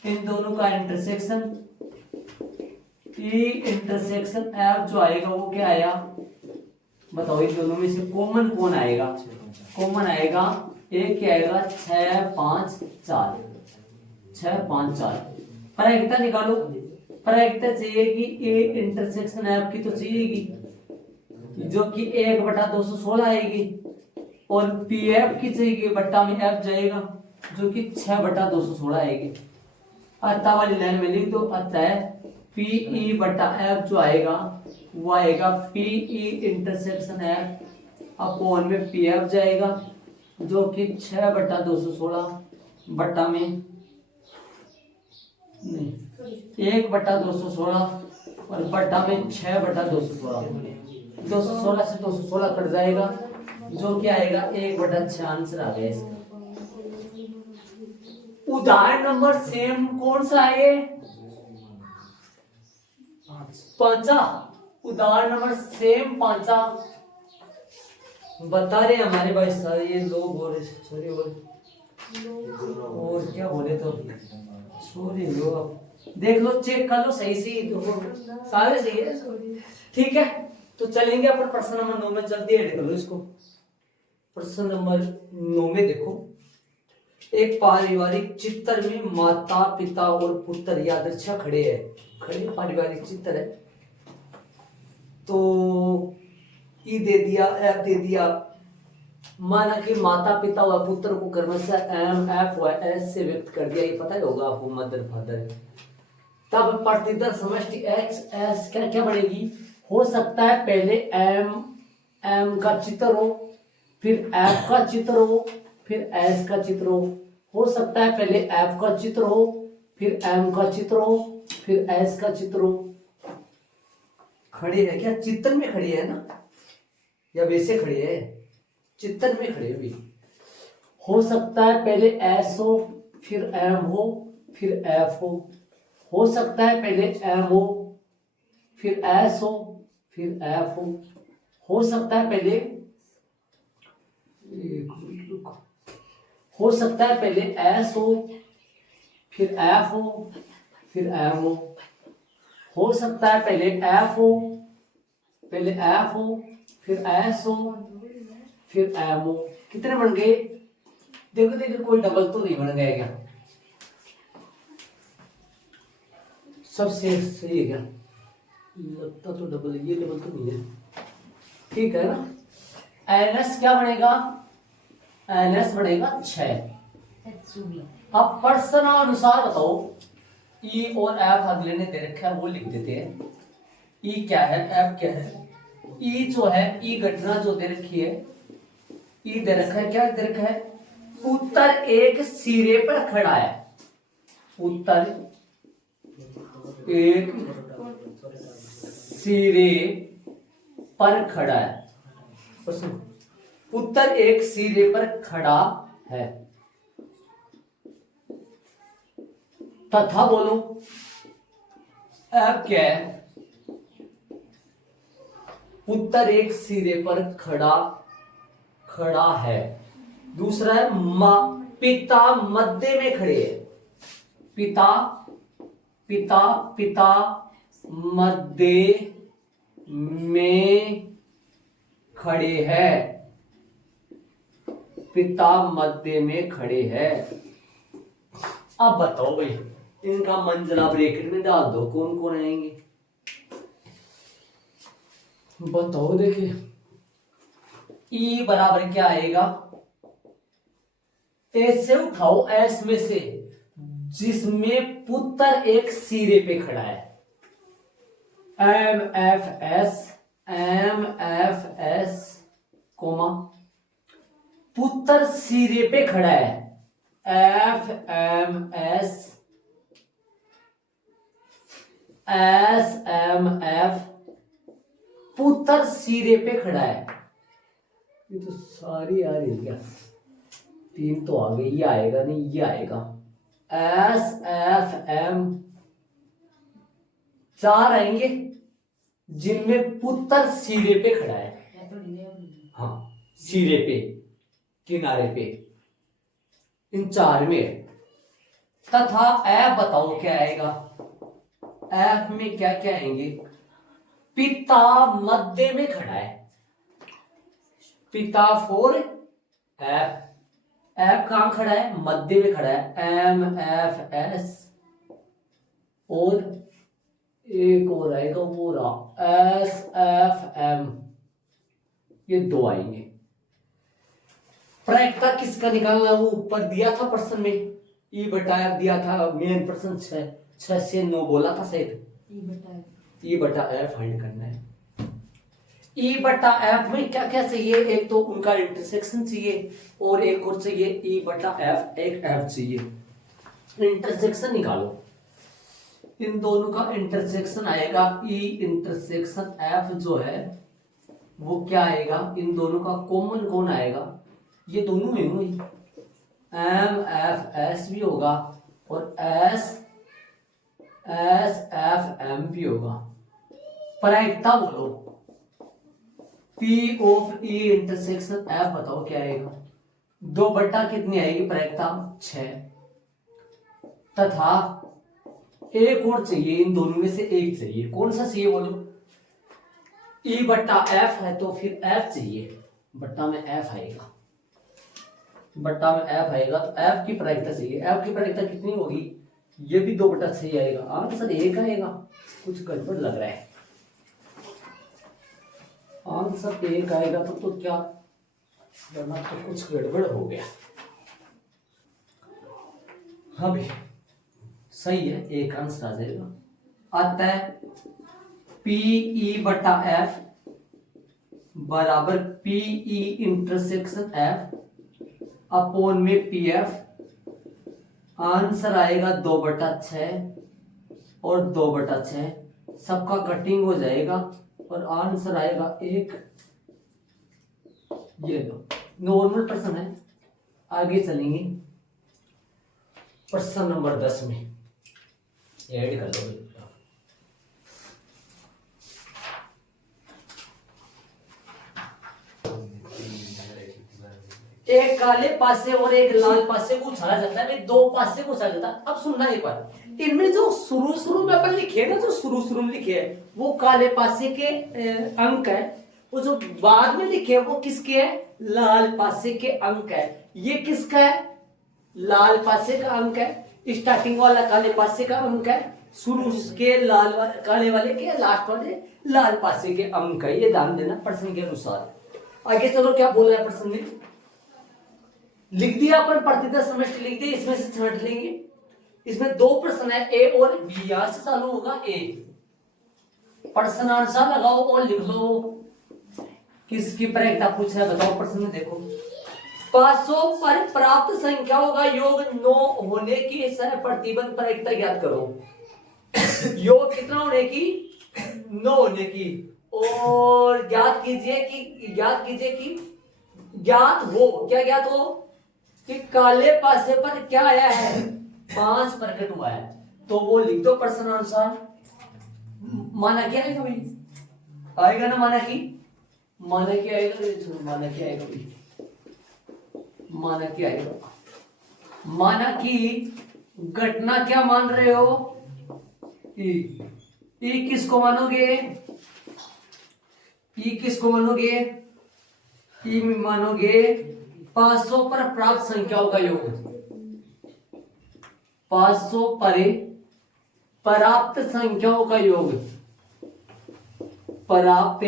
इन दोनों का इंटरसेक्शन। ई इंटरसेक्शन एफ जो आएगा वो क्या आया बताओ, इन दोनों में से कॉमन कौन आएगा? कॉमन आएगा एक क्या आएगा 6 5 4, 6 5 4। प्रायिकता निकालो। प्रायिकता चाहिएगी ए इंटरसेक्शन एफ की तो चाहिएगी जो कि 1/216 आएगी और पी एफ की चाहिए बट्टा में एफ जाएगा जो कि 6/216 आएगी। अतः वाली लाइन में लिख दो, अतः पीई बट्टा एफ जो आएगा वो आएगा पीई इंटरसेक्शन एफ अपॉन में पी एफ जाएगा जो कि 6/216 बट्टा में नहीं 1/216 और बट्टा में 6/216। 216 से 216 कट जाएगा जो कि आएगा 1/6 आंसर आ गया इसका। उदाहरण नंबर सेम कौन सा है? 5। उदाहरण नंबर सेम 5 बता रहे हमारे भाई सर ये लोग और सॉरी और क्या बोले तो सॉरी लोग देख लो चेक कर लो सही से सारे सही है ठीक है। तो चलेंगे अपन प्रश्न नंबर 9 में, जल्दी ऐड कर लो इसको। प्रश्न नंबर 9 में देखो, एक पारिवारिक चित्र में माता पिता और पुत्र यादृच्छा खड़े हैं। खड़े पारिवारिक चित्र है तो ई दे दिया एफ दे दिया। माना कि माता पिता व पुत्र को क्रमशः एम एफ व एस से व्यक्त कर दिया, ये पता ही होगा आपको मदर फादर। तब प्रतिदर समष्टि एक्स एस क्या क्या बनेगी? हो सकता है पहले एम एम का चित्र हो, फिर एफ का चित्र हो, फिर एस का चित्र हो सकता है पहले एफ का चित्र हो, फिर एम का चित्र हो, फिर एस का चित्र हो। खड़े है क्या? चित्र में खड़ी है ना या वैसे खड़ी है? चित्र में खड़ी है भी। हो सकता है पहले एस हो, फिर एम हो, फिर एफ हो सकता है पहले एम हो, फिर एस फिर एफ हो सकता है पहले हो सकता है पहले एस हो, फिर एफ फिर एम हो सकता है पहले एफ फिर एस फिर एम कितने बन गए? देखो देखो कोई डबल तो नहीं बन गया क्या? सब सही है क्या? लगता तो डबल, ये डबल तो नहीं है, ठीक है ना। एनएस क्या बनेगा? एनएस बनेगा 6। अब प्रश्नानुसार बताओ, ई और एफ अगले ने दे रखा है वो लिख देते हैं। ई क्या है, एफ क्या है? ई जो है ई घटना जो दे रखी है, ई दे रखा है, क्या दे रखा है? उत्तर एक सिरे पर खड़ा है। उत्तर एक सिरे पर खड़ा है। उत्तर एक सिरे पर खड़ा है तथा बोलो अब क्या है? उत्तर एक सिरे पर खड़ा है। दूसरा है पिता मध्य में खड़े हैं। पिता मध्य में खड़े हैं। पिता मध्य में खड़े हैं। अब बताओ भाई, इनका मंजिला ब्रैकेट में डाल दो, कौन कौन आएंगे बताओ। देखिए ई बराबर क्या आएगा? एस से उठाओ, एस में से जिसमें पुत्र एक सिरे पे खड़ा है। एम एफ एस कोमा पुत्र सिरे पे खड़ा है। F M S M F पुत्र सिरे पे खड़ा है। ये तो सारी आ रही है क्या? 3 तो आ गई, ये आएगा नहीं, ये आएगा। एस एफ एम 4 आएंगे जिनमें पुत्र सिरे पे खड़ा है। हाँ, सिरे पे, किनारे पे, इन 4 में है। तथा एफ बताओ क्या आएगा? एफ में क्या क्या आएंगे? पिता मध्य में खड़ा है, पिता फोर एफ, एफ कहां खड़ा है? मध्य में खड़ा है, एम एफ एस, और एक और आएगा वो रहा एस एफ एम, ये 2 आएंगे। प्रायिकता किसका निकालना वो ऊपर दिया था प्रश्न में, ई बटा एफ दिया था, मेन प्रश्न 6 से 9 बोला था शायद। ई बटा एफ फाइंड करना है। ई बटा एफ में क्या क्या चाहिए? एक तो उनका इंटरसेक्शन चाहिए और एक और चाहिए ई बटा एफ, एक एफ चाहिए। इंटरसेक्शन निकालो, इन दोनों का इंटरसेक्शन आएगा ई इंटरसेक्शन एफ जो है वो क्या आएगा? इन दोनों का कॉमन कौन आएगा? ये दोनों में हुई, एम एफ एस भी होगा और एस एस एफ एम भी होगा। प्रायिकता बोलो, P of E intersection F बताओ क्या आएगा? 2 बट्टा कितनी आएगी प्रायिकता? 6। तथा एक और चाहिए, इन दोनों में से एक चाहिए, कौन सा चाहिए बोलो? ई बट्टा एफ है तो फिर एफ चाहिए, बट्टा में एफ आएगा, बट्टा में एफ आएगा तो एफ की प्रायिकता चाहिए। एफ की प्रायिकता कितनी होगी? ये भी 2 बट्टा 6 आएगा, आंसर 1 आएगा। कुछ गड़बड़ लग रहा है, आंसर 1 आएगा तो क्या, वरना तो कुछ गड़बड़ हो गया। हाँ भी सही है, 1 आंसर आ जाएगा। अतः पीई बटा एफ बराबर पीई इंटरसेक्शन एफ अपॉन में पी एफ, आंसर आएगा 2 बटा 6 और 2 बटा 6, सबका कटिंग हो जाएगा और आंसर आएगा 1। ये लो नॉर्मल प्रश्न है। आगे चलेंगे प्रश्न नंबर 10 में, ऐड कर लो। एक काले पासे और एक लाल पासे को उछाला जाता है, 2 पासे को उछाला जाता है। अब सुनना एक बार, इनमें जो शुरू में अपन लिखे ना, जो शुरू में लिखे है वो काले पासे के अंक है, वो जो बाद में लिखे वो किसके है? लाल पासे के अंक है। ये किसका है? लाल पासे का अंक है। स्टार्टिंग वाला काले पासे का अंक है, शुरू के लाल काले वाले के लास्ट वाले लाल पासे के अंक है। ये ध्यान देना प्रश्न के अनुसार। आगे चलो क्या बोल रहा है प्रश्न में, लिख दिया अपन प्रतिशत समष्टि लिख दिया, इसमें से छांट लेंगे। इसमें 2 प्रश्न है, ए और बी, यहां से चालू होगा ए। प्रश्न आंसर लगाओ और लिख लो किसकी प्रायिकता पूछा है, बताओ प्रश्न में देखो। पासों पर प्राप्त संख्याओं का योग 9 होने की सह प्रतिबंध प्रायिकता ज्ञात करो। योग कितना होने की? 9 होने की। और ज्ञात कीजिए कि ज्ञात हो, क्या ज्ञात हो? कि काले पासे पर क्या आया है? 5 प्रकट हुआ है, तो वो लिख दो प्रश्न अनुसार। माना क्या आएगा भाई? आएगा ना माना की? माना क्या आएगा? माना क्या आएगा भाई? माना क्या आएगा? माना की घटना क्या मान रहे हो? ई किसको मानोगे? ई किसको मानोगे? ई में मानोगे 500 पर प्राप्त संख्याओं का योग। 500 पर प्राप्त संख्याओं का योग, प्राप्त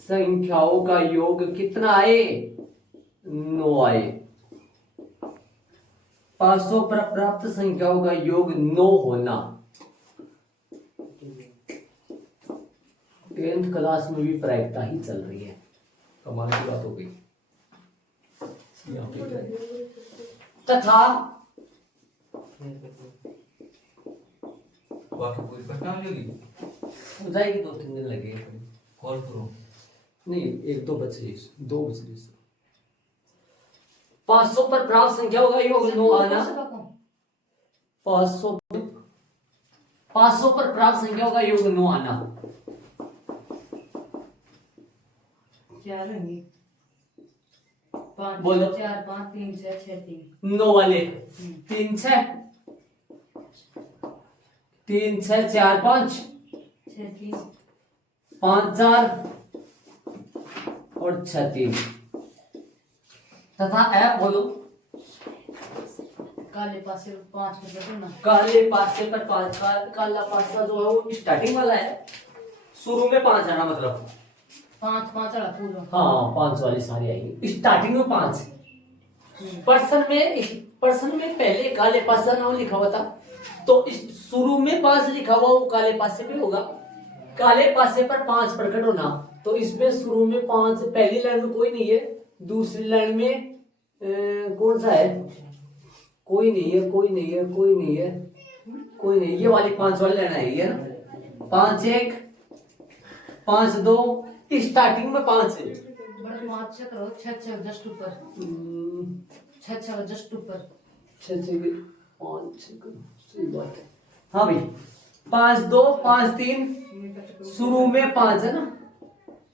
संख्याओं का योग कितना आए? 9 आए। 500 पर प्राप्त संख्याओं का योग 9 होना। 10th क्लास में भी प्रायिकता ही चल रही है, कमाल की बात हो गई। तथा बाकी पूरी घटना मिलेगी, हो जाएगी, 2-3 दिन लगेगा। कॉल करो। नहीं, एक दो बच रही, 2 बच रही। 500 पर प्राप्त संख्या होगा योग 9 आना। 500 पर प्राप्त संख्या होगा योग 9 आना। बोलो। 4 5 3 6 6 3 9 वाले 3 6 3 6 4 5 6 3 5 4 और 6 3 तथा ऐप बोलो। काले पासे 5 पे बैठो ना। काले पासे पर 5 काला पासा जो है वो स्टार्टिंग वाला है, शुरू में 5 आना, मतलब 5 5 वाला पूरा। हाँ 5 वाली सारी आएगी, स्टार्टिंग में 5। पर्सन में पहले काले पासा नाम लिखा हुआ था, तो इस शुरू में 5 लिखा हुआ वो काले पासे पे होगा। काले पासे पर 5 प्रकट होना, तो इसमें शुरू में 5, पहली लाइन में कोई नहीं है, दूसरी लाइन में कौन सा है, कोई नहीं है, कोई नहीं है, कोई नहीं है, कोई नहीं, ये वाली 5 वाली लाइन आएगी है ना। 5 1 5 2 स्टार्टिंग में 5 है। बड़ा 5 6 करो, 6 6 जस्ट ऊपर, 6 6 जस्ट ऊपर, 6 6 5 6 सही बात है। हाँ भाई 5 2 5 3 शुरू में 5 है ना,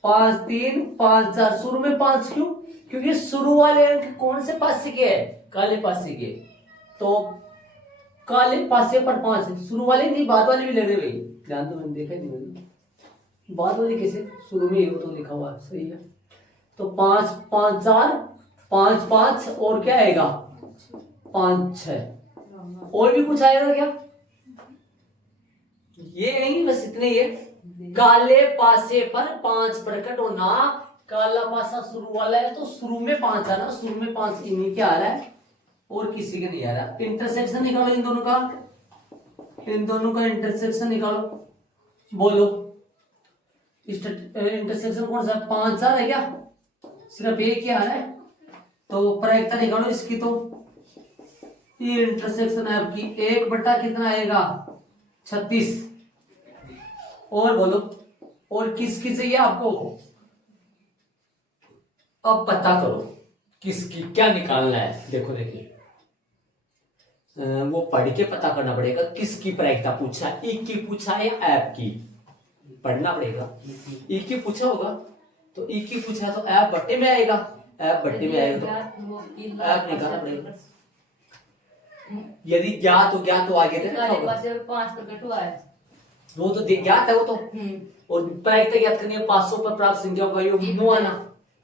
5 3 5 4 शुरू में 5 क्यों, क्योंकि शुरू वाले अंक कौन से पासे के है, काले पासे के, तो काले पासे पर 5 है, शुरू वाले नहीं, बाद वाले भी लगे भाई, ध्यान तो मैंने देखा नहीं, मैंने बाद वाले कैसे, शुरू में तो लिखा हुआ है, सही है। तो 5 5 4 5 5 और क्या आएगा 5 6, और भी कुछ आएगा क्या, ये नहीं, बस इतने ही है। काले पासे पर 5 प्रकट होना, काला पासा शुरू वाला है तो शुरू में 5 आना, शुरू में 5 इन्हीं के आ रहा है और किसी का नहीं आ रहा। इंटरसेक्शन निकालो इन दोनों का, इन दोनों का इंटरसेक्शन निकालो, बोलो इंटरसेक्शन कौन सा, 5 4 है क्या, सिर्फ एक ही आ रहा है, तो प्रायिकता निकालो इसकी, तो ये इंटरसेक्शन है आपकी 1 बटा कितना आएगा 36। और बोलो, और किसकी चाहिए आपको, अब पता करो किसकी क्या निकालना है। देखो देखिए वो पढ़ के पता करना पड़ेगा किसकी प्रायिकता पूछा, ई की पूछा है या ऐप की, पढ़ना पड़ेगा। ई की पूछा होगा तो ई की पूछा तो ऐप बट्टे में आएगा, ऐप बट्टे में आएगा तो ऐप निकालना पड़ेगा। यदि ज्ञात हो गया तो आगे देखा काले होगा, पासे 5 प्रकट हुआ है। वो तो ज्ञात है वो तो, और प्रायिकता ज्ञात करनी है 500 पर प्राप्त संख्या का योग 9 आना,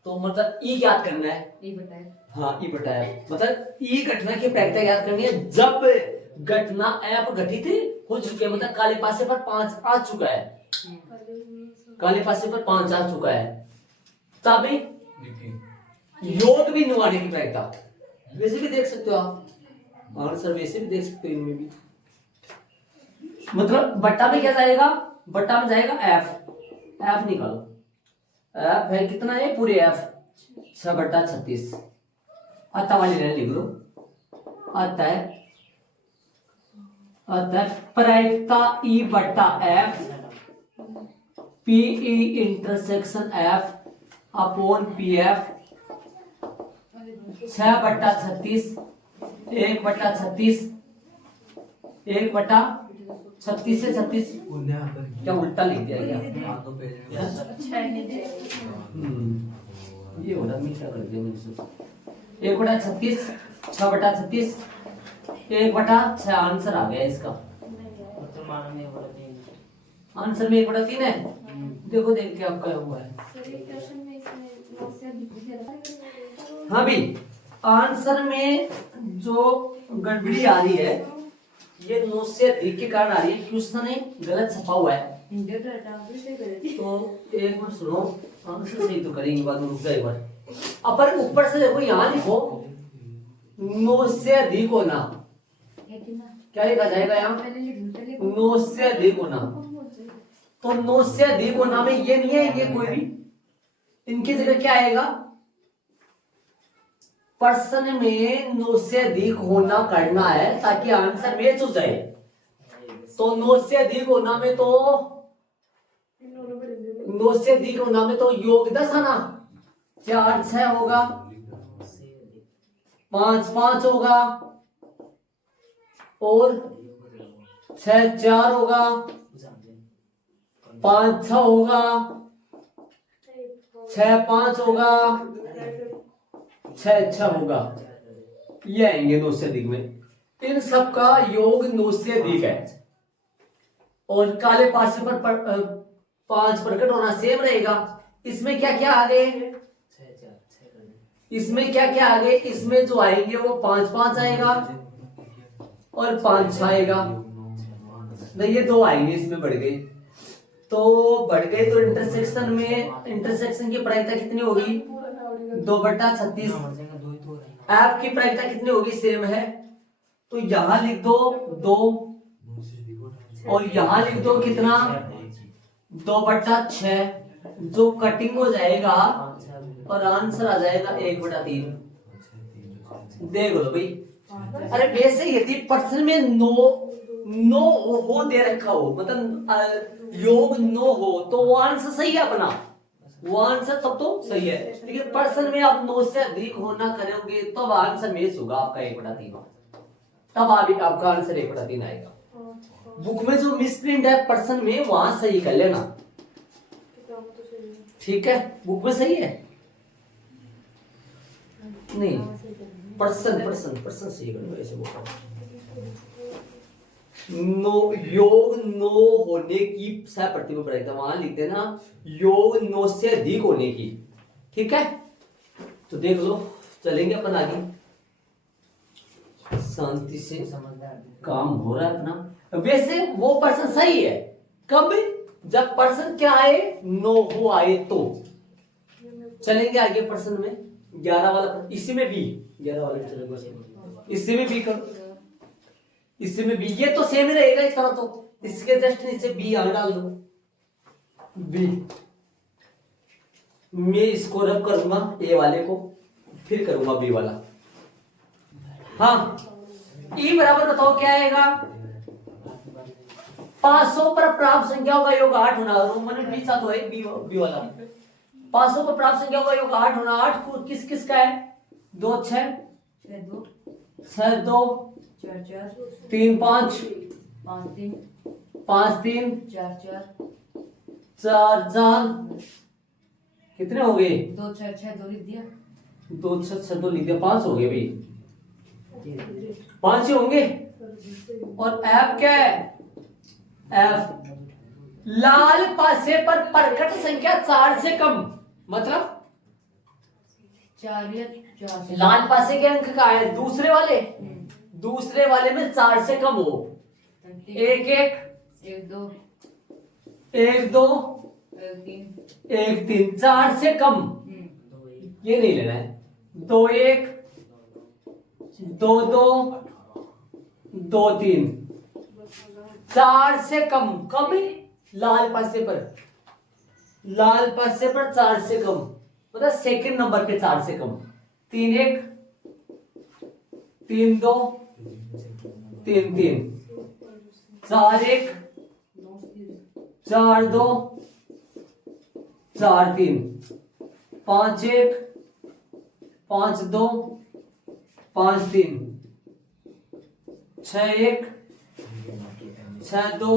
तो मतलब ई ज्ञात करना है, ये बताए। हाँ ई बताया, मतलब ई घटना की प्रायिकता ज्ञात करनी है जब घटना ऐप घटित हो चुकी है, मतलब काले पासे पर 5 आ चुका है, काले पासे पर 5 आ चुका है, तब योग भी 9 आने की प्रायिकता। वैसे भी देख सकते हो आप आंसर, वैसे भी देख सकते हो इनमें भी, मतलब बट्टा में क्या जाएगा, बट्टा में जाएगा एफ, एफ निकालो, एफ है कितना है पूरे एफ 6 बट्टा 36, आता वाली लाइन लिख लो, आता है प्रायिकता ई बट्टा F P E intersection F upon P F 6 बट्टा 36 1 बट्टा 36 1 बट्टा 36 से 36 क्या उल्टा लिख दिया क्या, ये होना मीठा कर दिया मैंने सोचा, 1 बटा 36 6 बटा 36 1 बटा 6 आंसर आ गया इसका, आंसर में 1 बटा 3 है। देखो देख के आपका हुआ है, हाँ भी आंसर में जो गड़बड़ी आ रही है ये 9 से अधिक के कारण आ रही है, क्वेश्चन गलत छपा हुआ है, तो एक बार सुनो, आंसर सही तो करेंगे बाद में, रुक जाए एक बार। अपन ऊपर से देखो यहाँ लिखो 9 से अधिक होना, क्या लिखा जाएगा यहाँ 9 से अधिक होना, तो 9 से अधिक होना में ये नहीं आएंगे कोई भी, इनकी जगह क्या आएगा, प्रश्न में 9 से अधिक होना करना है ताकि आंसर मैच हो जाए, तो 9 से अधिक होना में तो 9 से अधिक होना में तो योग 10 आना, 4 6 होगा, 5 5 होगा, और 6 4 होगा, 5 6 होगा, 6 5 होगा, 6 6 होगा। ये आएंगे 9 से अधिक में। इन सब का योग 9 से अधिक है। और काले पासे पर 5 प्रकट होना सेम रहेगा। इसमें क्या क्या आ गए, इसमें क्या क्या आ गए, इसमें जो आएंगे वो 5 5 आएगा और 5 6 आएगा, नहीं ये 2 आएंगे, इसमें बढ़ गए। तो बढ़ गए तो इंटरसेक्शन में, इंटरसेक्शन की प्रायिकता कितनी होगी, 2/36। ऐप की प्रायिकता कितनी होगी, सेम है। तो यहां लिख दो 2 और यहां लिख दो कितना, 2/6, जो कटिंग हो जाएगा और आंसर आ जाएगा 1/3। देख लो भाई। अरे वैसे यदि पर्सन में नो हो दे रखा हो, मतलब योग 9 हो, तो वो आंसर सही है अपना, वो आंसर तब तो सही है। लेकिन पर्सन में आप 9 से अधिक होना करोगे तब आंसर मेच होगा आपका 1/3, तब आपका आंसर 1/3 आएगा। बुक में जो मिसप्रिंट है पर्सन में, वहां सही कर लेना, ठीक है। बुक में सही है नहीं, पर्सन सही कर लो, ऐसे बोलता नो, योग 9 होने की सहप्रति में प्रायिकता, वहां लिखते हैं ना योग 9 से अधिक होने की, ठीक है। तो देख लो, चलेंगे अपन आगे, शांति से काम हो रहा है अपना। वैसे वो पर्सन सही है कब, जब पर्सन क्या आए, 9 हो आए तो। चलेंगे आगे पर्सन में, 11 वाला, इसी में भी 11 वाले चलेंगे, इसी में भी करो, इसी में भी, ये तो सेम ही रहेगा इस तरह, तो इसके जस्ट नीचे बी आगे डाल दो, बी। मैं इसको रब करूंगा ए वाले को, फिर करूंगा बी वाला। हाँ, ई बराबर बताओ क्या आएगा, 500 पर प्राप्त संख्याओं का योग 8 होना, रोमन में बीच तो है बी वाला। 500 पर प्राप्त संख्याओं का योग 8 होना, 8 को किस किस का है, 2 6 6 2 4 4 3 5 5 3 5 3 4 4 4 4, कितने हो गए, 2 6 6 2 लिख दिया, 2 6 6 2 लिख दिया, 5 हो गए भाई, 5 ही होंगे। और एफ क्या है, एफ लाल पासे पर प्रकट संख्या 4 से कम, मतलब 4 या 4 लाल पासे के अंक का है, दूसरे वाले में 4 से कम हो, 1 1 1 2 1 2 1 3 1 3, 4 से कम ये नहीं लेना है, 2 1 2 2 2 3, 4 से कम, कम लाल पासे पर 4 से कम, मतलब सेकंड नंबर पे 4 से कम, 3 1 3 2 3 3, 4 1 4 2 4 3, 5 1 5 2 5 3, 6 1 6 2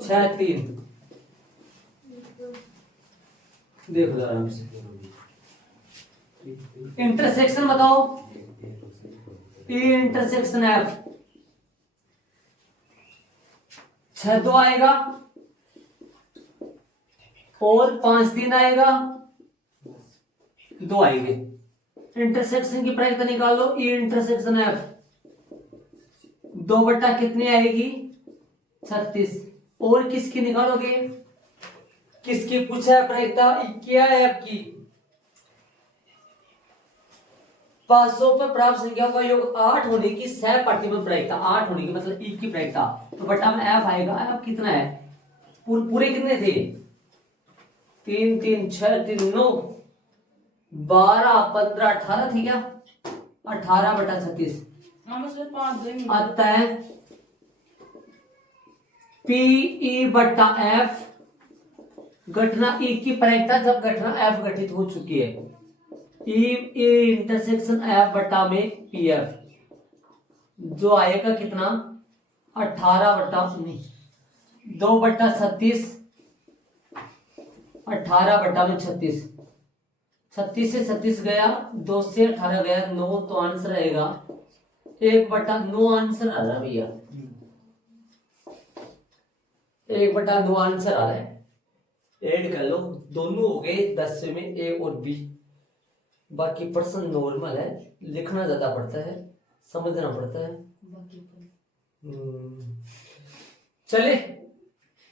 6 3। देखो जरा आराम से, इंटरसेक्शन बताओ, ई इंटरसेक्शन एफ 6 2 आएगा और 5 3 आएगा, 2 आएंगे। इंटरसेक्शन की प्रायिकता निकाल लो, ई इंटरसेक्शन एफ 2 बट्टा कितनी आएगी, 36। और किसकी निकालोगे, किसकी पूछा है प्रायिकता, क्या है आपकी, 500 पर प्राप्त संख्याओं का योग 8 होने की सहपाठी में प्रायिकता, 8 होने की मतलब ई की प्रायिकता, तो बट्टा में एफ आएगा। एफ कितना है, पूरे कितने थे, 3 3 6 3 9 12 15 18 थी क्या, 18/36 आता है। पी ई बट्टा एफ घटना ई की प्रायिकता जब घटना एफ घटित हो चुकी है, ई इंटरसेक्शन एफ बटा में पी एफ जो आएगा कितना 18/19 2/36 18/36 36 से 36 गया 2 से 18 गया 9 तो आंसर आएगा 1/9 आंसर आ रहा है भैया 1/9 आंसर आ रहा है। ऐड कर लो दोनों हो गए 10 में ए और बी। बाकी पर्सन नॉर्मल है, लिखना ज्यादा पड़ता है, समझना पड़ता है। चले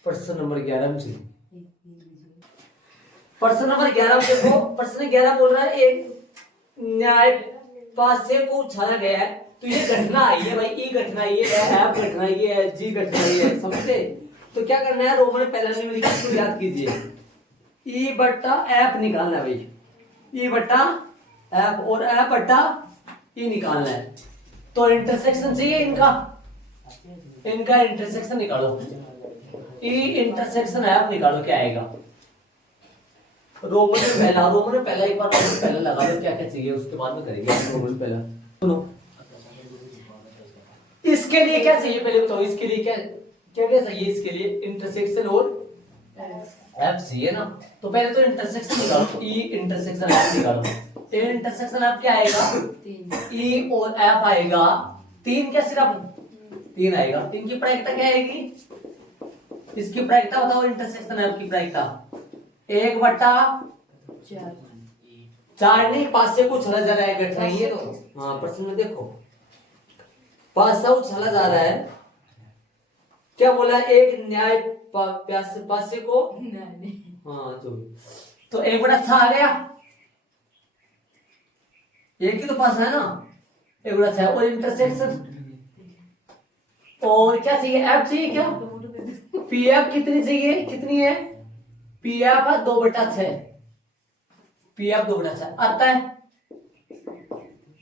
प्रश्न नंबर 11 में चलिए। प्रश्न नंबर 11 में देखो, प्रश्न 11 बोल रहा है एक न्याय पासे को उछाला गया है, तो ये घटना आई है भाई, ई घटना आई है, एफ घटना आई है, जी घटना आई है, समझते? तो क्या करना है, रोमन पहला नियम को याद कीजिए, ई बट्टा एफ निकालना है भाई, ई बट्टा एफ और एफ बट्टा ई निकालना है। तो इंटरसेक्शन चाहिए इनका इंटरसेक्शन निकालो, ई इंटरसेक्शन एफ निकालो, क्या आएगा? रोमन पहला एक बार पहला लगा लो क्या क्या चाहिए, उसके बाद में करेंगे रोमन पहला। सुनो इसके लिए क्या चाहिए पहले बताओ, इसके लिए क्या क्या क्या चाहिए? इसके लिए इंटरसेक्शन और एफ चाहिए ना, तो पहले तो इंटरसेक्शन निकालो, ई इंटरसेक्शन एफ निकालो। ए इंटरसेक्शन एफ क्या आएगा? ई और एफ आएगा 3, क्या सिर्फ 3 आएगा। इनकी प्रायिकता क्या आएगी? इसकी प्रायिकता बताओ, इंटरसेक्शन एफ की प्रायिकता 1/4 नहीं, पास से कुछ चला जा रहा है घटना ये तो। हाँ प्रश्न में देखो पास से चला जा रहा है, क्या बोला? एक न्याय पास से को हाँ जो तो 1/6 आ गया, एक ही तो पास है ना 1/6। और इंटरसेक्शन और क्या चाहिए? एफ चाहिए क्या? पी एफ कितनी चाहिए? कितनी है? पी एफ 2/6, पी एफ 2/6 आता है।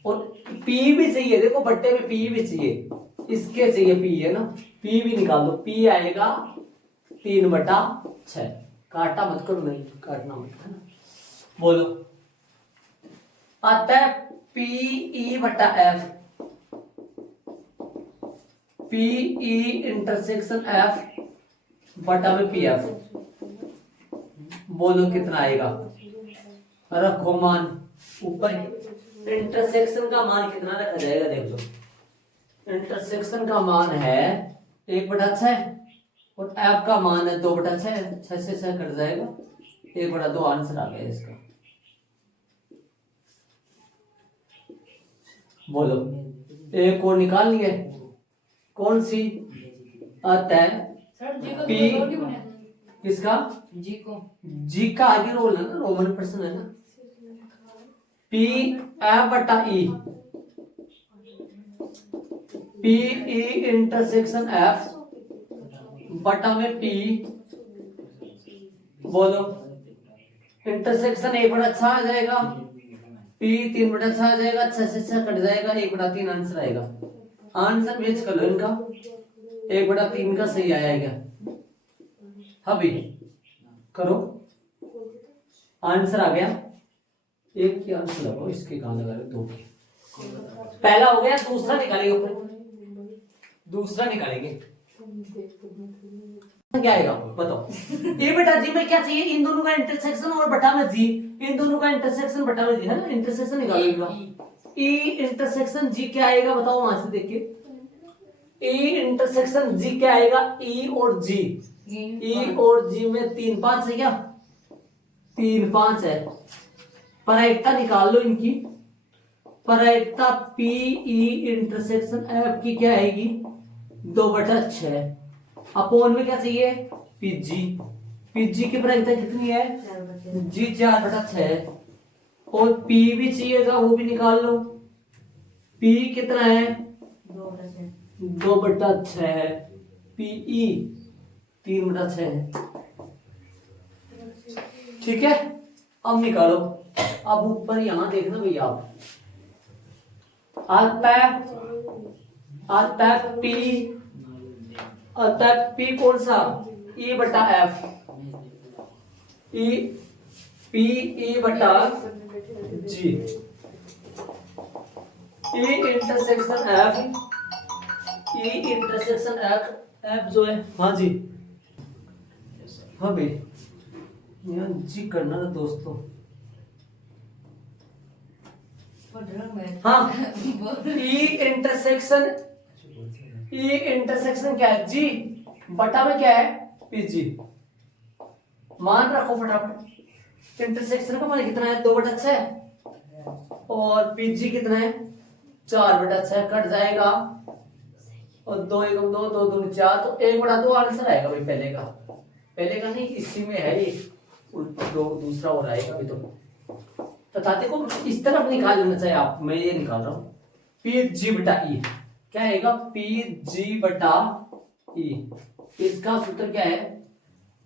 और पी भी चाहिए, देखो बट्टे में पी भी चाहिए, इसके चाहिए पी है ना, पी भी निकाल दो, पी आएगा 3/6। काटा मत करो, नहीं काटना मत है ना। बोलो आता है पी ई बटा F, P E intersection F बटा में पी एफ। बोलो कितना आएगा? रखो मान ऊपर, इंटरसेक्शन का मान कितना रखा जाएगा? देख लो इंटरसेक्शन का मान है 1/6 और एफ का मान है 2/6, 6 से 6 कट जाएगा, 1/2 आंसर आ गया इसका। बोलो एक और निकालनी है, कौन सी? आता है पी किसका? जी का आगे रोल है ना, रोमन पर्सन है ना। पी एफ बटा ई, पी ई इंटरसेक्शन एफ बटा में पी। बोलो इंटरसेक्शन 1/6 आ जाएगा, पी 3/6 आ जाएगा, 6 से 6 कट जाएगा, 1/3 आंसर आएगा। आंसर मैच कर लो इनका, 1/3 का सही आया क्या? अभी करो, आंसर आ गया। एक की आंसर लगाओ, इसके कहां लगा रहे? 2 की। पहला हो गया, दूसरा निकालेंगे ऊपर, दूसरा निकालेंगे क्या आएगा बताओ? ए बटा जी में क्या चाहिए? इन दोनों का इंटरसेक्शन और बटा में जी, इन दोनों का इंटरसेक्शन बटा में जी है ना, इंटरसेक्शन निकालेगा। ई इंटरसेक्शन जी क्या आएगा बताओ? वहां से देखिए ई इंटरसेक्शन जी क्या आएगा? ई और जी, ई और जी में 3/5 है क्या? 3/5 है। प्रायिकता निकाल लो इनकी, प्रायिकता पी ई इंटरसेक्शन एफ की क्या आएगी? 2/6 अपोन में क्या चाहिए? पीजी, पीजी की प्रायिकता कितनी है? जी 4/6 और पी भी चाहिएगा, वो भी निकाल लो। पी कितना है? 2/6, पीई 3/6 है। ठीक है, अब निकालो। अब ऊपर यहां देखना भैया, आता है पी, आता है पी कौन सा? ई बटा एफ, ई पी ई बटा G, E intersection F, E intersection F, F जो है, हाँ जी, हाँ भाई यहाँ जी करना ना दोस्तों, हाँ ई इंटरसेक्शन, ई इंटरसेक्शन क्या है, जी बटा में क्या है, पीजी। मान रखो फटाफट, इंटरसेक्शन का मान कितना है, 2/6 और पीजी कितना है, 4/6, कट जाएगा और 2 एकम 2, 2 दूनी 4, तो 1/2 आंसर आएगा भाई पहले का नहीं, इसी में है ये, दो दूसरा और आएगा अभी तो ताते को इस तरफ निकाल लेना चाहिए आप, मैं ये निकाल रहा हूँ, पी जी बटा ई क्या आएगा, पी जी बटा ई, इसका सूत्र क्या है,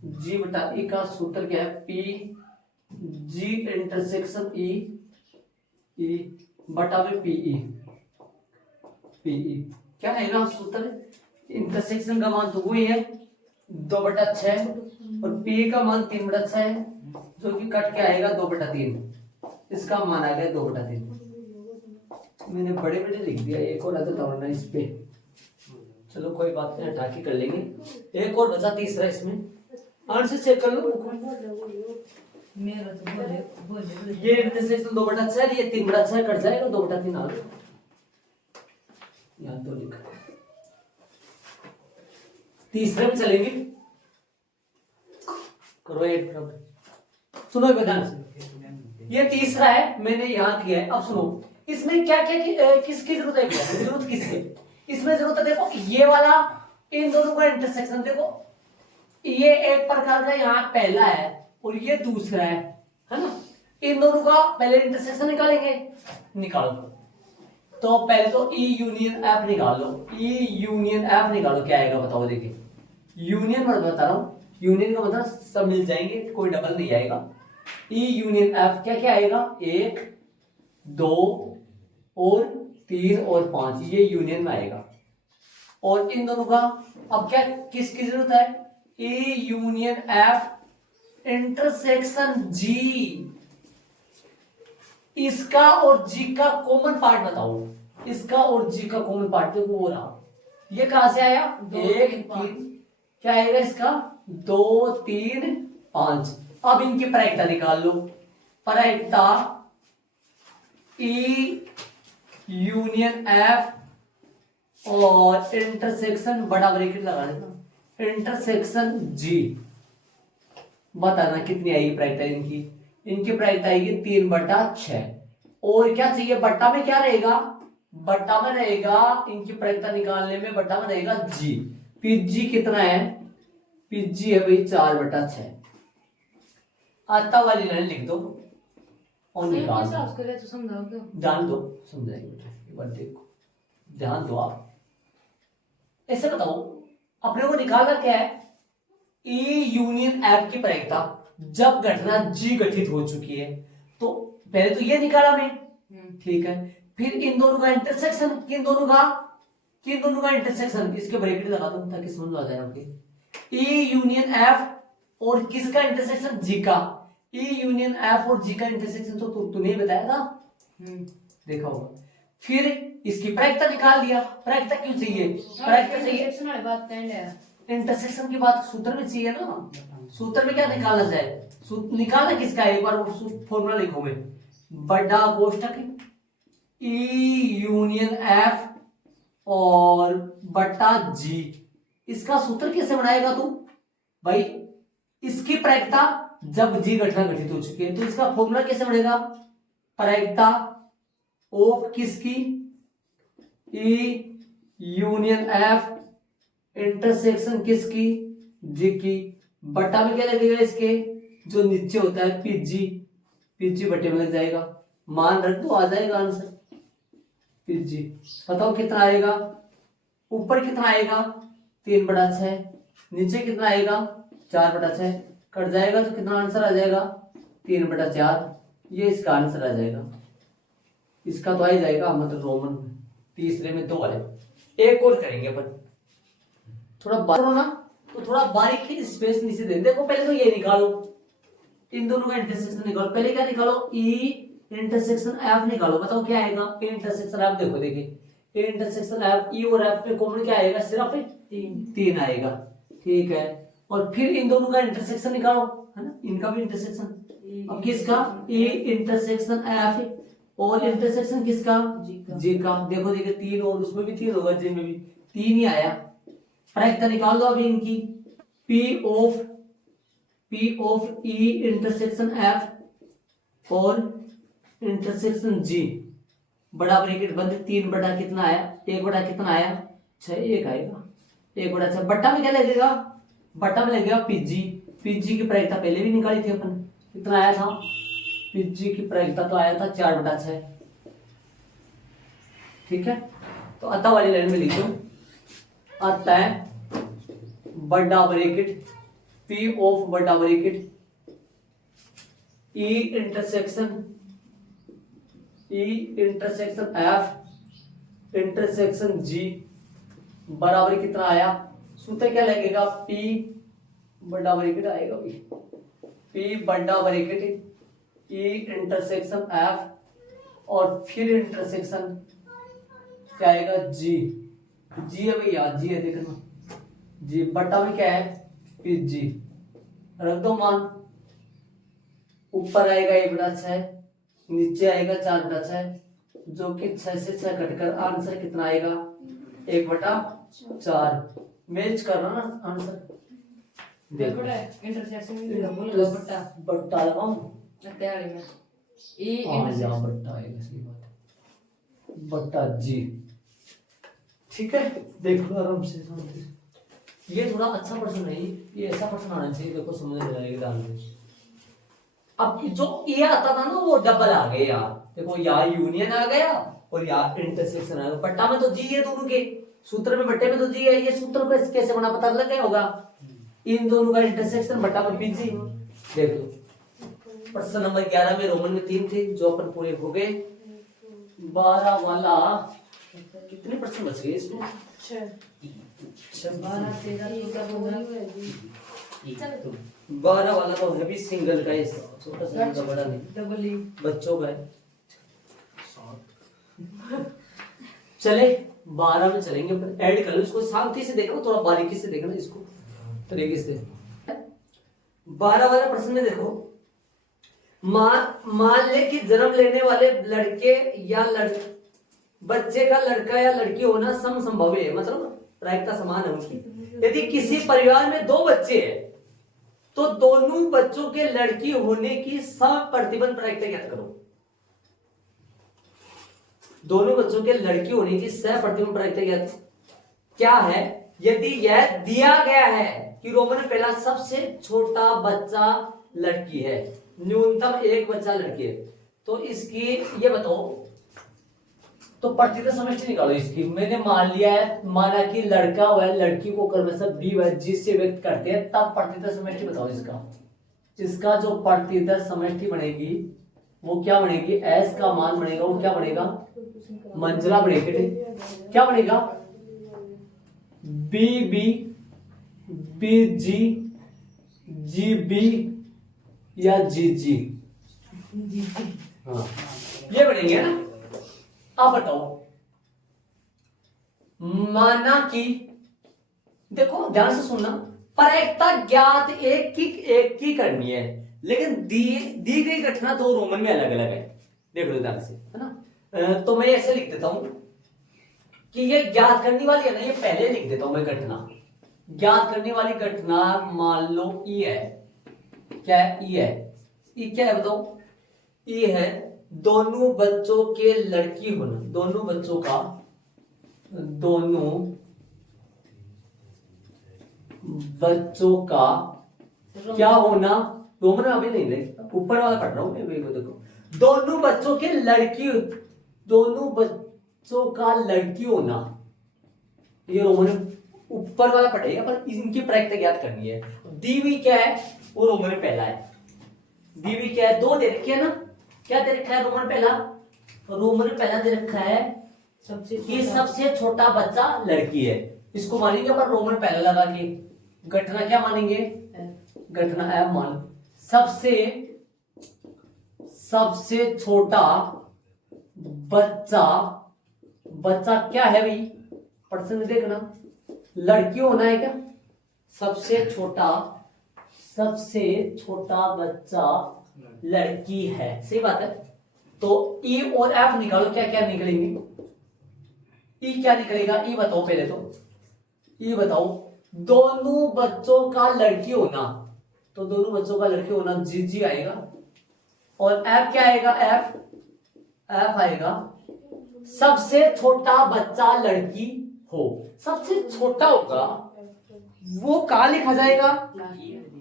जी बटा ई का सूत्र क्या है, पी जी इंटरसेक्शन ई, ई बटा में पीई, पीई क्या आएगा सूत्र, इंटरसेक्शन का मान तो वही है 2/6 और पी का मान 3/6 है, जो कि कट के आएगा 2/3, इसका मान आ गया 2/3। मैंने बड़े लिख दिया, एक और आता था इस पे, चलो कोई बात नहीं, हटा के कर लेंगे, एक और बचा तीसरा, इसमें आंसर चेक कर लो, मेरा तो बोले ये इंटरसेक्शन 2/6, ये 3/6 कट जाएगा, 2/3 आ गया, यहाँ तो लिखा, तीसरे में चलेंगे, करो एक सुनो बता, ये तीसरा है, मैंने यहाँ किया है, अब सुनो इसमें क्या क्या किसकी जरूरत है, जरूरत किसकी, इसमें जरूरत है, देखो ये वाला इन दोनों का इंटरसेक्शन, देखो ये एक प्रकार का यहाँ पहला है और ये दूसरा है ना, इन दोनों का पहले इंटरसेक्शन निकालेंगे, निकालो, तो पहले तो ई यूनियन एफ निकाल लो, ई यूनियन एफ निकालो, क्या आएगा बताओ, देखिए यूनियन मैं बता रहा हूँ, यूनियन का मतलब सब मिल जाएंगे, कोई डबल नहीं आएगा, ई यूनियन एफ क्या क्या आएगा, 1 2 और 3 और 5, ये यूनियन में आएगा, और इन दोनों का अब क्या किसकी जरूरत है, ए यूनियन एफ इंटरसेक्शन जी, इसका और जी का कॉमन पार्ट बताओ, इसका और जी का कॉमन पार्ट देखो वो रहा, ये कहां से आया, 1 3, क्या आएगा इसका 2 3 5, अब इनकी प्रायिकता निकाल लो, प्रायिकता ई यूनियन एफ और इंटरसेक्शन बड़ा ब्रैकेट लगा देना, इंटरसेक्शन जी, बताना कितनी आएगी प्रायिकता इनकी, इनकी प्रायिकता आएगी 3/6, और क्या चाहिए, बट्टा में क्या रहेगा, बट्टा में रहेगा, इनकी प्रायिकता निकालने में बट्टा में रहेगा जी, पीजी कितना है, पीजी है भाई 4/6, आता वाली लाइन लिख दो और निकाल दो, तो समझाओ क्यों, ध्यान दो समझाएंगे बेटा, एक बार देखो ध्यान दो आप, ऐसे बताओ अपने को निकालना क्या है, ई यूनियन एफ की प्रायिकता जब घटना जी गठित हो चुकी है, तो पहले तो ये निकाला मैं, ठीक है, फिर इन दोनों का इंटरसेक्शन, किन दोनों का इंटरसेक्शन, इसके ब्रैकेट लगा दो ताकि समझ आ जाए आपके, ई यूनियन एफ और किसका इंटरसेक्शन, जी का, ई यूनियन एफ और जी का इंटरसेक्शन तो तूने बताया था, देखा होगा, फिर इसकी प्रायिकता निकाल दिया, प्रायिकता क्यों चाहिए, प्रायिकता चाहिए, इंटरसेक्शन की बात सूत्र में चाहिए ना, सूत्र में क्या निकालना चाहिए, निकालना किसका है, एक बार फॉर्मूला लिखो मैं, बड़ा कोष्टक ई यूनियन एफ और बटा जी, इसका सूत्र कैसे बनाएगा तू भाई, इसकी प्रायिकता जब जी घटना घटित हो चुकी है, तो इसका फॉर्मूला कैसे बनेगा, प्रायिकता ऑफ किसकी, ई यूनियन एफ इंटरसेक्शन किसकी, जी की, बट्टा में क्या लगेगा, इसके जो नीचे होता है पीजी, पीजी बट्टे में लग जाएगा, मान रख दो आ जाएगा आंसर, पीजी बताओ कितना आएगा, ऊपर कितना आएगा 3/6, नीचे कितना आएगा 4/6, कट जाएगा तो कितना आंसर आ जाएगा 3/4, ये इसका आंसर आ जाएगा, इसका तो आ ही जाएगा, मतलब रोमन तीसरे में 2 आए, एक और करेंगे अपन, थोड़ा बारीक ना, तो थोड़ा बारीक ही स्पेस नीचे दे, देखो पहले तो ये निकालो, इन दोनों का इंटरसेक्शन निकालो। पहले क्या निकालो, ई इंटरसेक्शन एफ निकालो। बताओ क्या आएगा, ए इंटरसेक्शन एफ। देखो देखिए, ए इंटरसेक्शन एफ, ई और एफ पे कॉमन क्या आएगा, सिर्फ 3 आएगा। ठीक है, और फिर इन दोनों का इंटरसेक्शन निकालो, है ना, इनका भी इंटरसेक्शन। अब किसका, ए इंटरसेक्शन एफ और इंटरसेक्शन किसका, जी का। देखो देखिए 3 और उसमें भी 3 होगा, जे में भी 3 ही आया। प्रायिकता निकाल दो अभी इनकी, P of E intersection F और इंटरसेक्शन जी, बड़ा ब्रैकेट बंद, 3 बटा कितना आया, 1 बटा कितना आया 6, 1 आएगा, 1 बटा 6। बट्टा में क्या लगेगा, बट्टा में लगेगा पीजी। पीजी की प्रायिकता पहले भी निकाली थी अपन, कितना आया था, पीजी की प्रायिकता तो आया था 4 बटा 6। ठीक है, तो अतः वाली लाइन में लिखो, अतः बड़ा ब्रैकेट पी ऑफ बड़ा bracket E intersection F intersection G बराबर कितना आया, सूत्र क्या लगेगा, पी बड़ा ब्रैकेट आएगा भी, पी बड़ा ब्रैकेट ई इंटरसेक्शन एफ और फिर इंटरसेक्शन क्या आएगा, जी है भैया, जी है, देखना जी, बटा में क्या है, पी जी। रख दो मान, ऊपर आएगा 1 बटा 6, नीचे आएगा 4 बटा 6, जो कि 6 से 6 कटकर आंसर कितना आएगा, 1 बटा 4। मैच करना ना आंसर, देखो इंटरसेक्शन में बोलो बट्टा बट्टा लगाऊं, तैयारी में ई इंटरसेक्शन बट्टा आएगा, सही बात है, बट्टा जी। ठीक है, देखो आराम से, शांति से। ये थोड़ा अच्छा प्रश्न नहीं, ये ऐसा प्रश्न आना चाहिए, देखो समझ में आएगा डाल में। अब जो ये आता था ना वो डबल आ गए यार, देखो यहाँ यूनियन आ गया और यहाँ इंटरसेक्शन आ गया। बट्टा में तो जी है दोनों के, सूत्र में बट्टे में तो जी है, ये सूत्र को कैसे बना पता लग गया होगा, इन दोनों का इंटरसेक्शन बट्टा में पीजी। देख लो प्रश्न नंबर 11 में रोमन में 3 थे जो अपन पूरे हो गए। 12 वाला कितने प्रश्न बच गए इसमें, 12 13 14 15 12 वाला तो है भी सिंगल का, छोटा सा बड़ा नहीं, डबल ई बच्चों का है। चले 12 में चलेंगे, ऐड कर लो इसको, शांति से देखना, थोड़ा बारीकी से देखना इसको, तरीके से। 12 वाला प्रश्न में देखो, मान ले कि जन्म लेने वाले लड़के या बच्चे का लड़का या लड़की होना समसंभव है, मतलब प्रायिकता समान है उनकी। यदि किसी परिवार में 2 बच्चे हैं तो दोनों बच्चों के लड़की होने की सप्रतिबंध प्रायिकता ज्ञात करो। दोनों बच्चों के लड़की होने की सप्रतिबंध प्रायिकता ज्ञात क्या है, यदि यह दिया गया है कि रोमन में पहला सबसे छोटा बच्चा लड़की है, न्यूनतम 1 बच्चा लड़की है, तो इसकी ये बताओ, तो प्रतिशत समष्टि निकालो इसकी। मैंने मान लिया है, माना कि लड़का व लड़की को क्रमशः बी व जी से व्यक्त करते हैं, तब प्रतिशत समष्टि बताओ इसका जो प्रतिशत समष्टि बनेगी वो क्या बनेगी, एस का मान बनेगा, वो क्या बनेगा, मंझला ब्रैकेट क्या बनेगा, बी बी बी जी जी बी या जी जी, हाँ ये बनेंगे ना। अब बताओ, माना कि देखो ध्यान से सुनना, प्रायिकता ज्ञात एक की करनी है, लेकिन दी गई घटना 2 रोमन में अलग अलग है, देख लो ध्यान से, है ना। तो मैं ऐसे लिख देता हूं कि ये ज्ञात करने वाली है ना, ये पहले लिख देता हूं मैं, घटना ज्ञात करने वाली घटना मान लो ई है, क्या है, ई है, ई क्या है बताओ, ई है दोनों बच्चों के लड़की होना, दोनों बच्चों का क्या होना, रोमन में अभी नहीं, ऊपर वाला पढ़ रहा हूं मैं, देखो दोनों बच्चों का लड़की होना, ये रोमन ऊपर वाला पढ़ेगा, पर इनकी प्रायिकता ज्ञात करनी है। दीवी क्या है, वो रोमन में पहला है, दीवी क्या है, 2 दे रखी है ना, क्या दे रखा है रोमन पहला, रोमन पहला दे रखा है सबसे छोटा बच्चा लड़की है, इसको मानेंगे पर रोमन पहला लगा के, घटना क्या मानेंगे, घटना एफ मान, सबसे छोटा बच्चा क्या है भाई? प्रश्न में देखना, लड़की होना है क्या? सबसे छोटा बच्चा लड़की है, सही बात है। तो ई और एफ निकालो, क्या क्या निकलेंगे? ई क्या निकलेगा? ई बताओ पहले तो, ई बताओ। दोनों बच्चों का लड़की होना, तो दोनों बच्चों का लड़की होना जी आएगा। और एफ क्या आएगा? एफ आएगा सबसे छोटा बच्चा लड़की हो। सबसे छोटा होगा वो कहाँ लिखा जाएगा?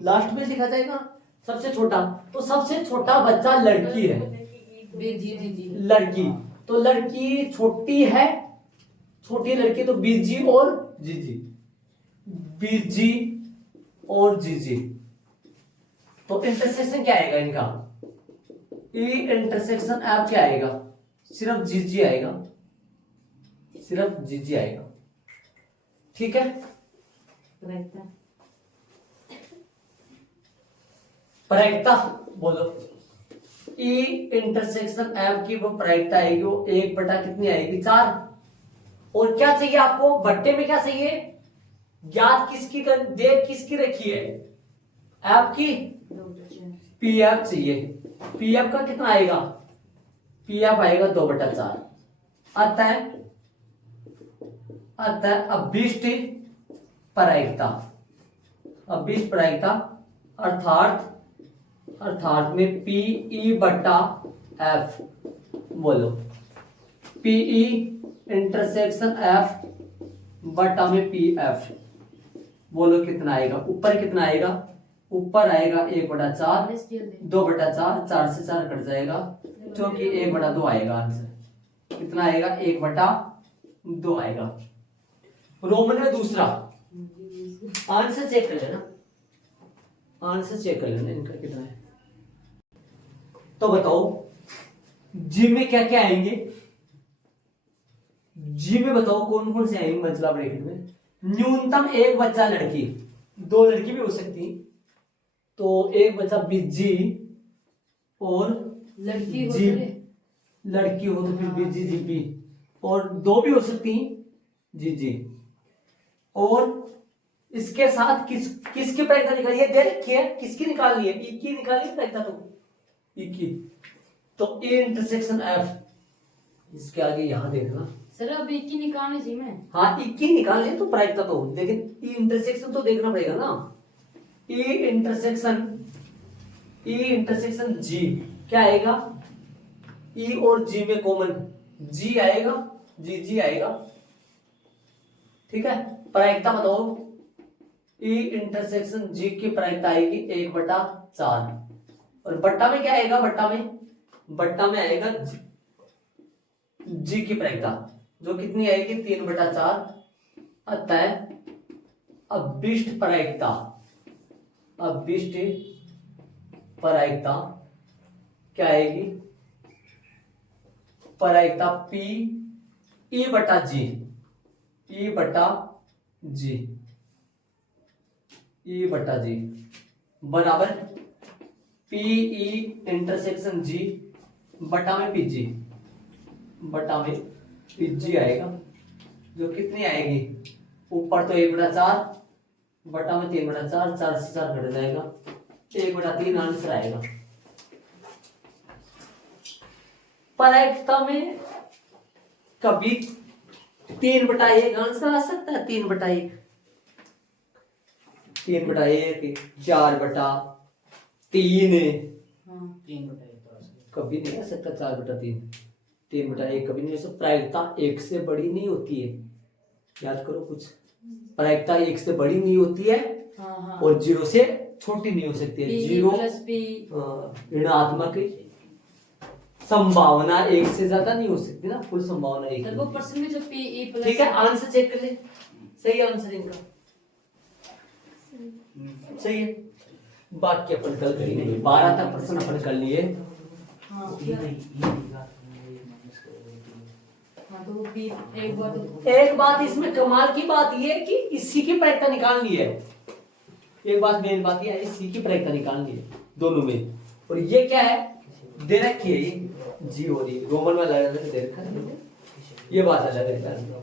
लास्ट में लिखा जाएगा सबसे छोटा। तो सबसे छोटा बच्चा लड़की है, लड़की। तो लड़की छोटी है, छोटी लड़की, तो बीजी और जीजी, बीजी और जीजी। तो इंटरसेक्शन क्या आएगा इनका? ई इंटरसेक्शन एफ क्या आएगा? सिर्फ जीजी आएगा, सिर्फ जीजी आएगा। ठीक है, प्रायिकता बोलो। ई इंटरसेक्शन एफ की वो प्रायिकता आएगी, वो 1 बटा कितनी आएगी? 4। और क्या चाहिए आपको? बट्टे में क्या चाहिए? ज्ञात किसकी देख किसकी रखी है? एफ की, पी एफ चाहिए। पी एफ का कितना आएगा? पी एफ आएगा 2/4। अतः अभिष्ट प्रायिकता, अभिष्ट प्रायिकता अर्थात में पी ई बटा एफ बोलो। पी ई इंटरसेक्शन एफ बटा में पी एफ बोलो कितना आएगा? ऊपर कितना आएगा? ऊपर आएगा 1/4, 2/4, 4 से 4 कट जाएगा, क्योंकि 1/2 आएगा आंसर। कितना आएगा? 1/2 आएगा। रोमन में दूसरा आंसर चेक कर लेना, आंसर चेक कर लेना इनका कितना है। तो बताओ जी में क्या क्या आएंगे? जी में बताओ कौन कौन से आएंगे मंझला ब्रैकेट में? न्यूनतम 1 बच्चा लड़की, 2 लड़की भी हो सकती, तो 1 बच्चा बीजी और लड़की हो, जी लड़की हो तो फिर बीजी जीपी, और 2 भी हो सकती जी जी। और इसके साथ किसकी प्रायिकता निकाली है? दे रखी है, किसकी निकालनी है? ई की निकाली प्रायिकता, तो ई की। तो ए इंटरसेक्शन एफ, इसके आगे यहां देखना सर अब एक ही निकालनी चाहिए मैं। हाँ, ई की निकाल ले तो प्रायिकता तो, लेकिन ई इंटरसेक्शन तो देखना पड़ेगा ना। ई इंटरसेक्शन जी क्या आएगा? ई और जी में कॉमन जी आएगा, जी आएगा। ठीक है, प्रायिकता बताओ। ई इंटरसेक्शन जी की प्रायिकता आएगी 1/4, और बट्टा में क्या आएगा? बट्टा में आएगा जी की प्रायिकता, जो कितनी आएगी? 3/4। अतः अभिष्ट प्रायिकता क्या आएगी? प्रायिकता पी ई बटा जी, बराबर पी ई इंटरसेक्शन जी बटा में पीजी, आएगा, जो कितनी आएगी? ऊपर तो 1/4, बटा में 3/4, 4 से 4 घट जाएगा, 1/3 आंसर आएगा। प्रायिकता में कभी 3/1 आंसर आ सकता है। 3/1, 4/3 कभी नहीं आ सकता। 4/3, 3/1 कभी नहीं हो सकता। प्रायिकता 1 से बड़ी नहीं होती है, याद करो कुछ। प्रायिकता 1 से बड़ी नहीं होती है, और 0 से छोटी नहीं हो सकती है। 0 ऋणात्मक संभावना 1 से ज्यादा नहीं हो सकती ना, फुल संभावना 1। वो पर्सन में जो पी ई प्लस, ठीक है, आंसर चेक कर ले। सही आंसर इनका सही है। बाकी अपन कल करेंगे। 12 तक प्रश्न अपन कर लिए। एक बात इसमें कमाल की बात ये है कि इसी की प्रायिकता निकालनी है। एक बात मेन बात ये है, इसी की प्रायिकता निकालनी है। दोनों में। और ये क्या है, दे रखी है, ये जी हो रही है, रोमन में लगा दे रखा है, ये बात अलग है।